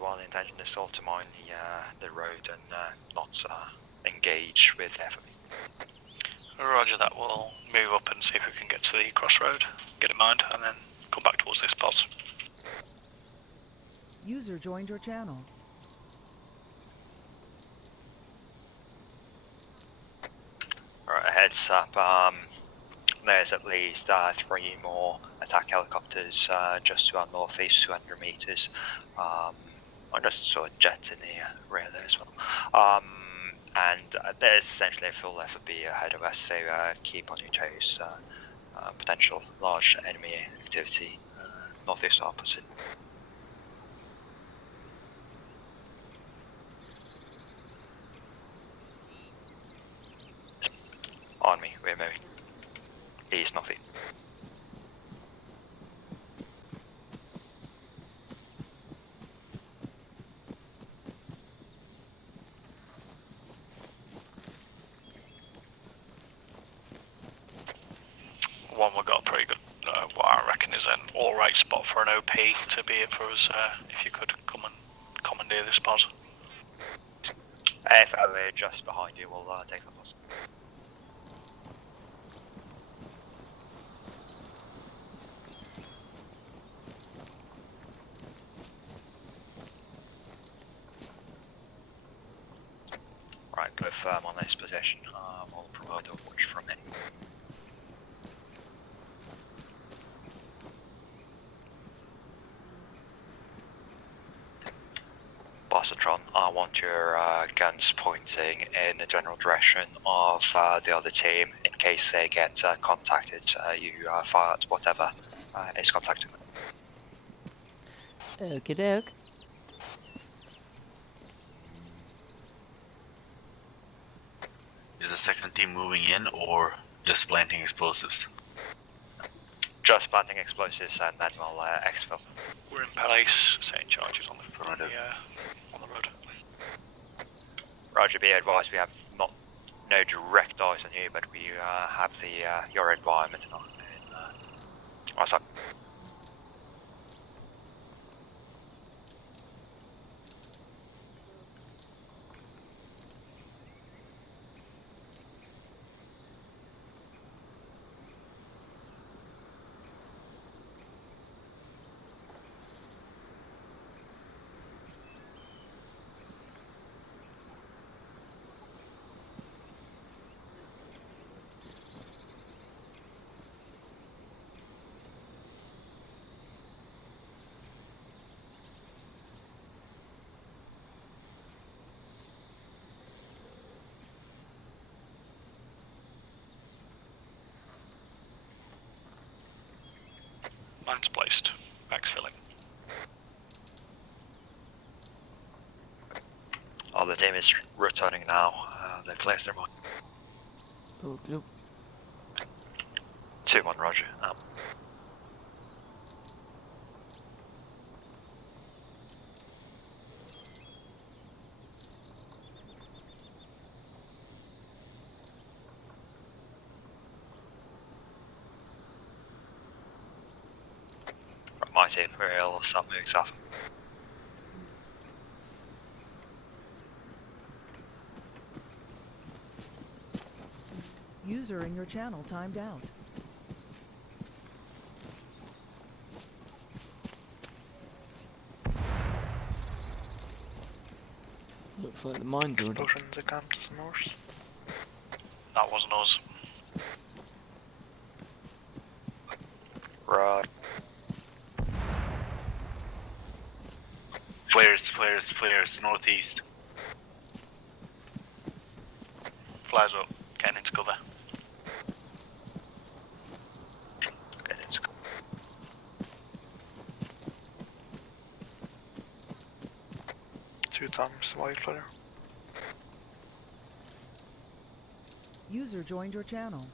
While the intention is still to mine the road and not engage with FOB. Roger that, we'll move up and see if we can get to the crossroad, get it mined, and then go back towards this spot. User joined your channel. Right, heads up. There's at least 3 more attack helicopters just to our northeast, 200 meters. I just saw a jet in the rear there as well. And there's essentially a full FOB ahead of us, so keep on your toes. Potential large enemy activity northeast opposite. On me, we're moving. East, northeast. One we got a pretty good, what I reckon is an alright spot for an OP to be it for us, if you could come and commandeer this spot. If we're just behind you, we'll take the bus. Right, go firm on this position. We'll provide a watch from it. Bossatron, I want your guns pointing in the general direction of the other team. In case they get contacted, you fire at whatever is contacting them. Okie doke. Is the second team moving in or just planting explosives? Just planting explosives and then we'll exfil. We're in place, setting charges on the front of on the road. Roger, be advised we have no direct eyes on you, but we have your environment in our side. Mine's placed. Backfilling. Oh, the team is returning now. They placed their mine. Oh, nope. 2-1, Roger. My team will start moving south. User in your channel timed out. Looks like the mine's already. Explosion in the camp to the north. That wasn't us. Right. Flares, northeast. Flares up, getting into cover. Get into cover. Two times wildfire. User joined your channel.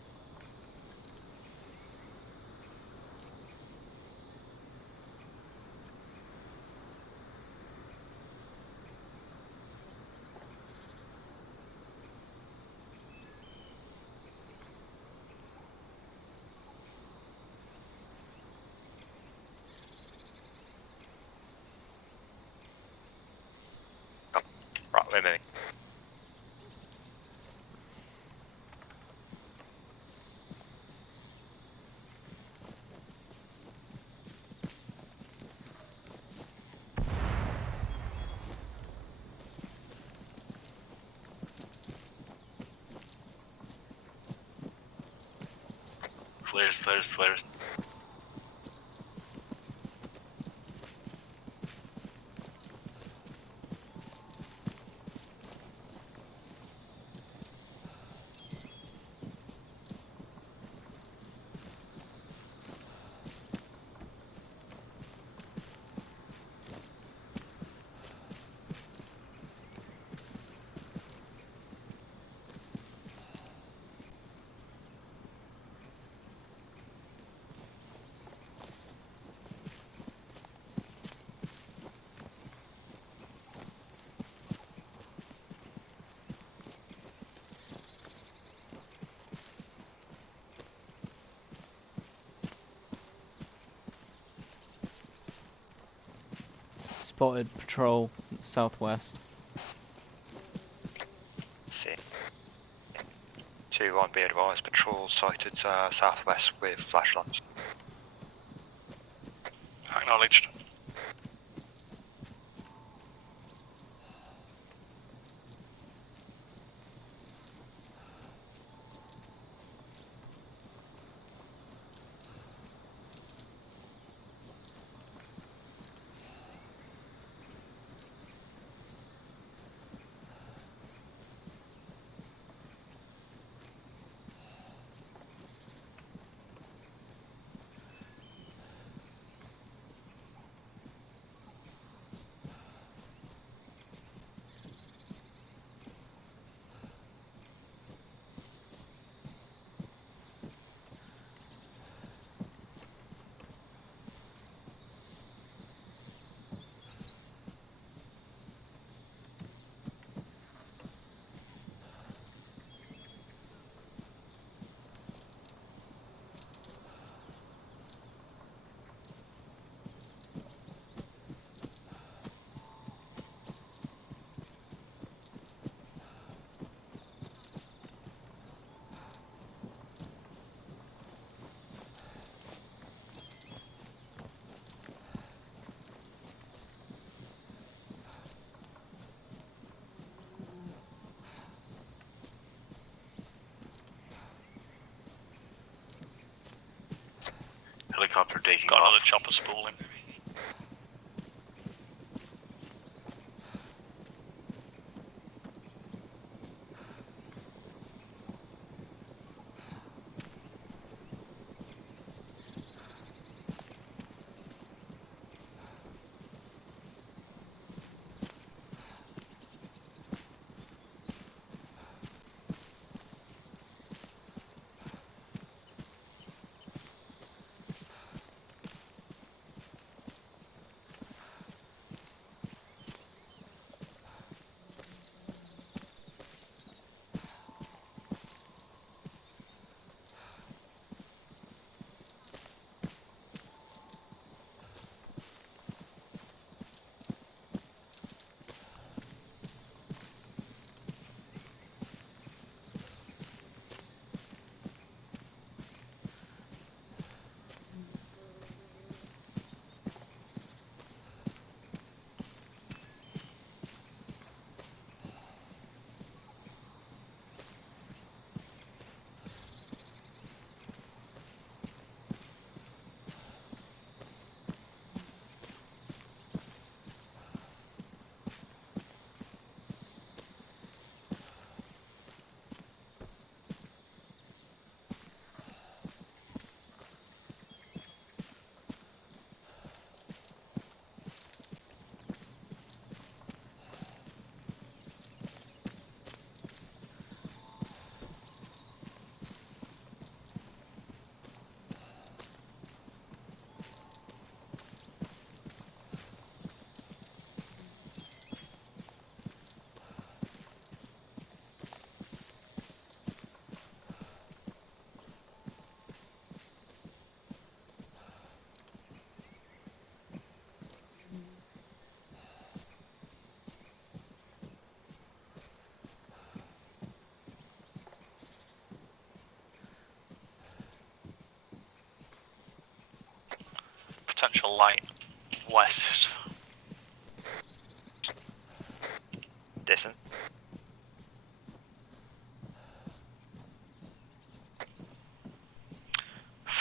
Right, we're moving. Flares, flares, flares. Spotted patrol southwest. See. 2-1, be advised, patrol sighted southwest with flashlights. Acknowledged. Helicopter taking Got off. another chopper spooling. Potential light west. Distant.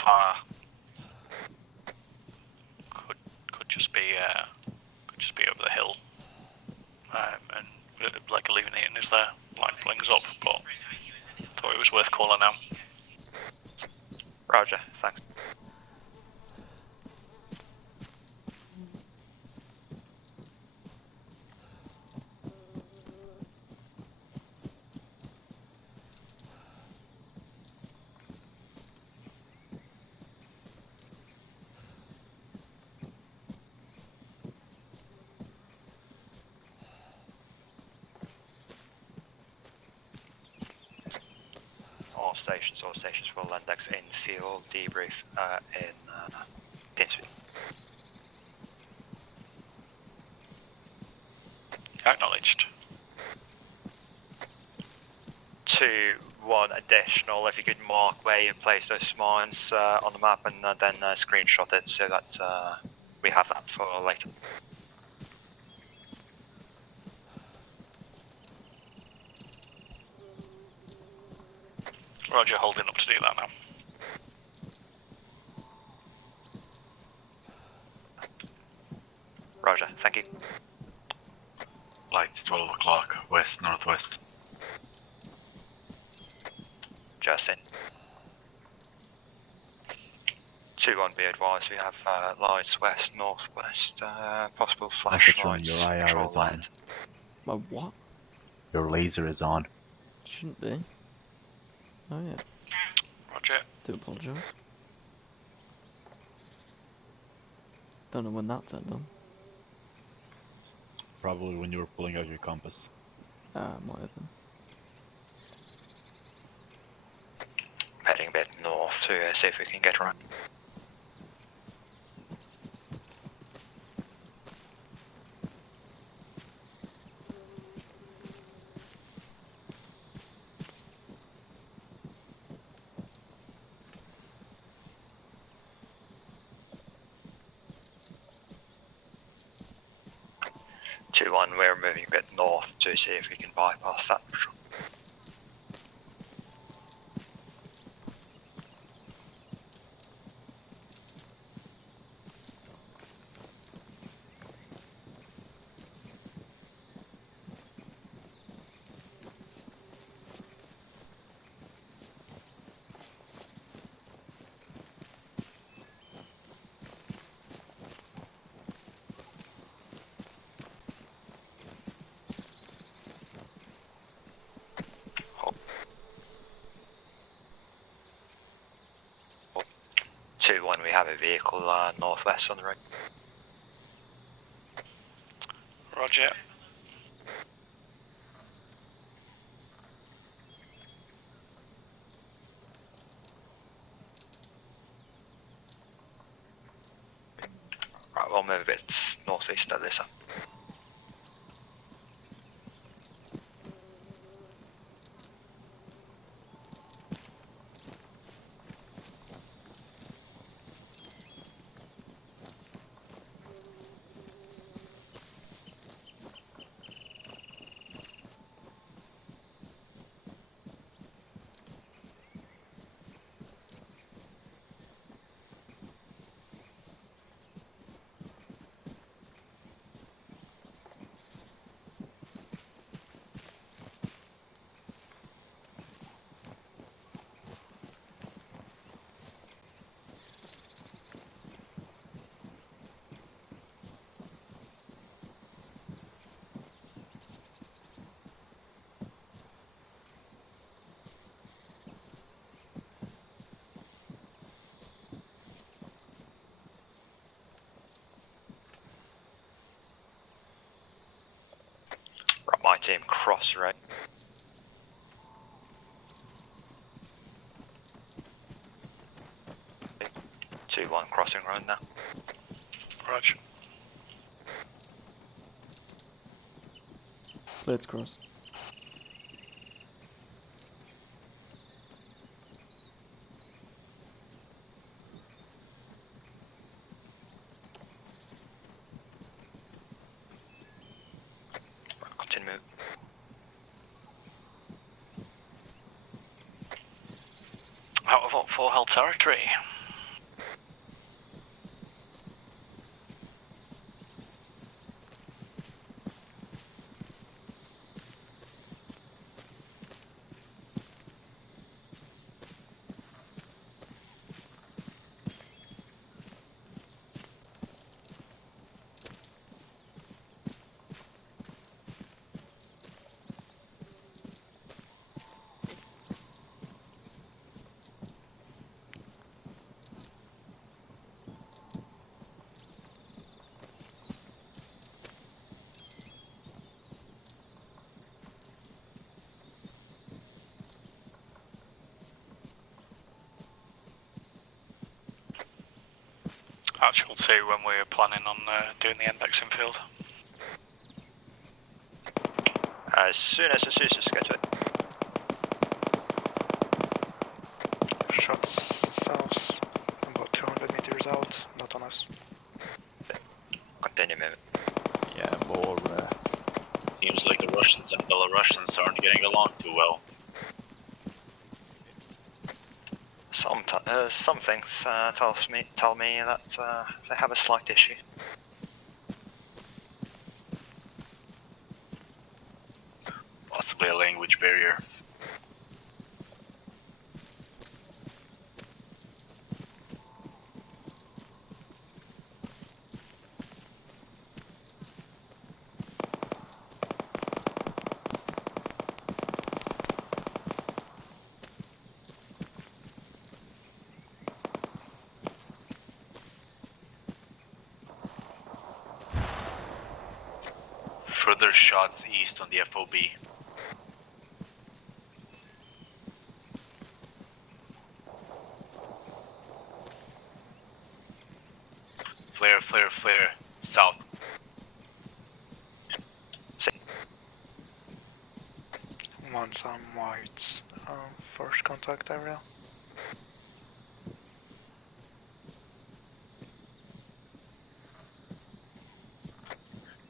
far. Could just be over the hill, and like illuminating as the light blings up. But thought it was worth calling out. Roger, thanks. All stations will index in field, debrief in Teamspeak. Acknowledged. 2-1 additional, if you could mark where you place those mines on the map and then screenshot it so that we have that for later. Roger, holding up to do that now. Roger, thank you. Lights 12 o'clock, west, northwest. Justin. 2-1, be advised, we have lights west, northwest, possible flashlights, Your IR control is on. lines. My what? Your laser is on. Shouldn't be. Oh yeah. Roger. Do apologise. Don't know when that turned on. Probably when you were pulling out your compass. Might have been. Heading a bit north to see if we can get around. We're moving a bit north to see if we can bypass that. We have a vehicle northwest on the road. Roger. Right, we'll move a bit northeast of this. 19 cross right. Two one crossing road now. Roger. Let's cross. Continue. Out of what 4 held territory? Actual 2 when we were planning on doing the indexing field. As soon as the Caesars get to it. Shots south, about 200 meters out, not on us. Continue moving. Yeah, more. Seems like the Russians and Belarusians aren't getting along too well. Some things tell me that they have a slight issue. Possibly a language barrier. Further shots east on the FOB. Flare, south. Once on white, first contact area.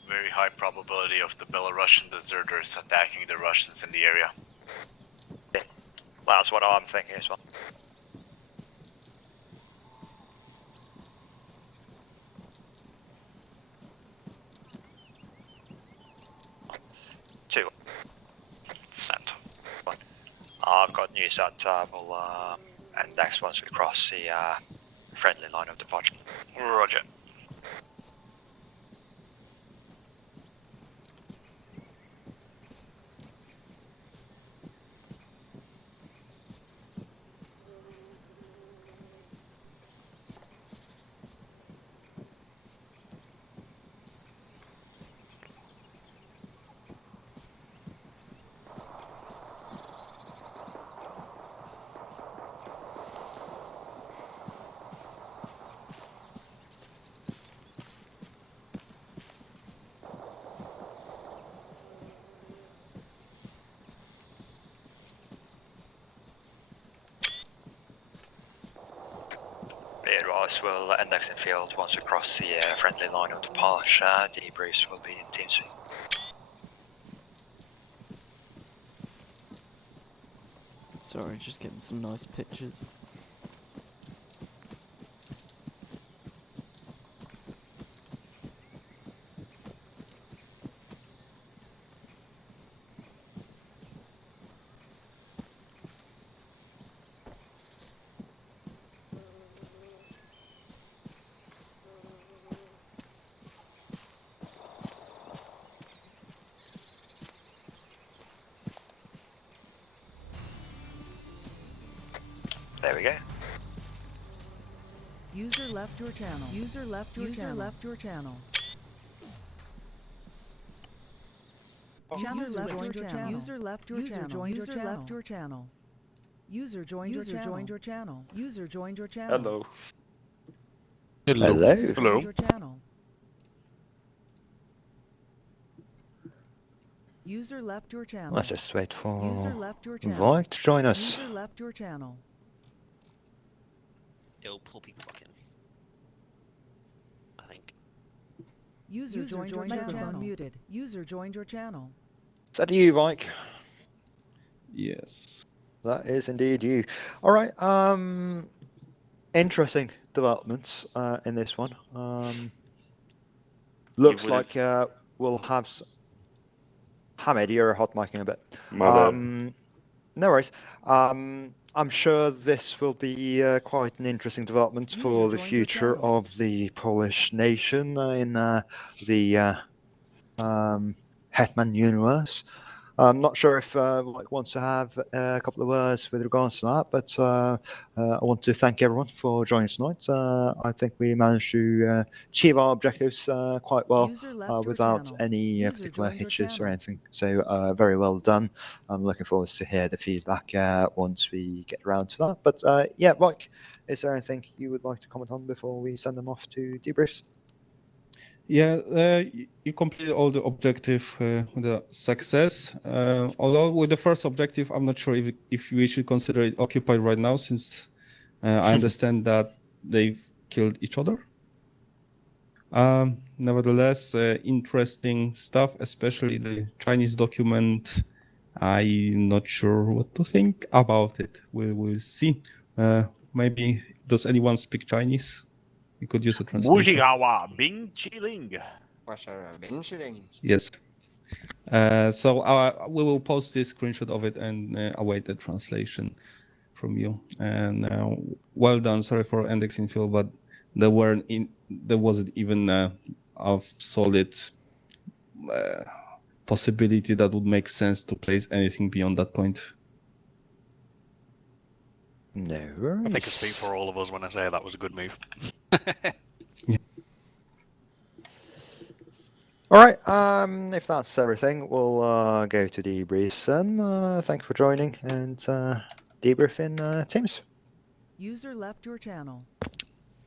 Very high probability of the Belarusian deserters attacking the Russians in the area. That's what I'm thinking as well. Two. Sent. I've got news that we'll index once we cross the friendly line of departure. Roger. Will index in field once we cross the friendly line of departure. Debriefs will be in Team C. Sorry, just getting some nice pictures. There we go. User left your channel. User left your channel. Left your channel. User left your channel. User left your channel. User left your channel. User joined your channel. Joined your channel. User joined your channel. Hello. Hello. User joined your channel. User left your channel. Let's just wait for User left your channel. Void to join us. User left your channel. It'll puppy fucking. I think. User joined your channel. Muted. User joined your channel. Is that you, Mike? Yes. That is indeed you. All right. Interesting developments in this one. Looks like we'll have. Hamid, you're hot micing a bit. No worries. I'm sure this will be quite an interesting development for the future of the Polish nation in the Hetman universe. I'm not sure if Mike wants to have a couple of words with regards to that, but I want to thank everyone for joining tonight. I think we managed to achieve our objectives quite well without any particular hitches or anything. So very well done. I'm looking forward to hear the feedback once we get around to that. But yeah, Mike, is there anything you would like to comment on before we send them off to debriefs? Yeah, you completed all the objective with a success. Although with the first objective, I'm not sure if we should consider it occupied right now, since I understand that they've killed each other. Nevertheless, interesting stuff, especially the Chinese document. I'm not sure what to think about it. We'll see. Maybe, does anyone speak Chinese? We could use a translator. Wujigawa Bing Chiling. Yes. So we will post this screenshot of it and await the translation from you. And well done. Sorry for index infill, but there wasn't even a solid possibility that would make sense to place anything beyond that point. No I think I speak for all of us when I say that was a good move. All right. If that's everything, we'll go to debriefs then. Thank you for joining and debrief in Teams. User left your channel.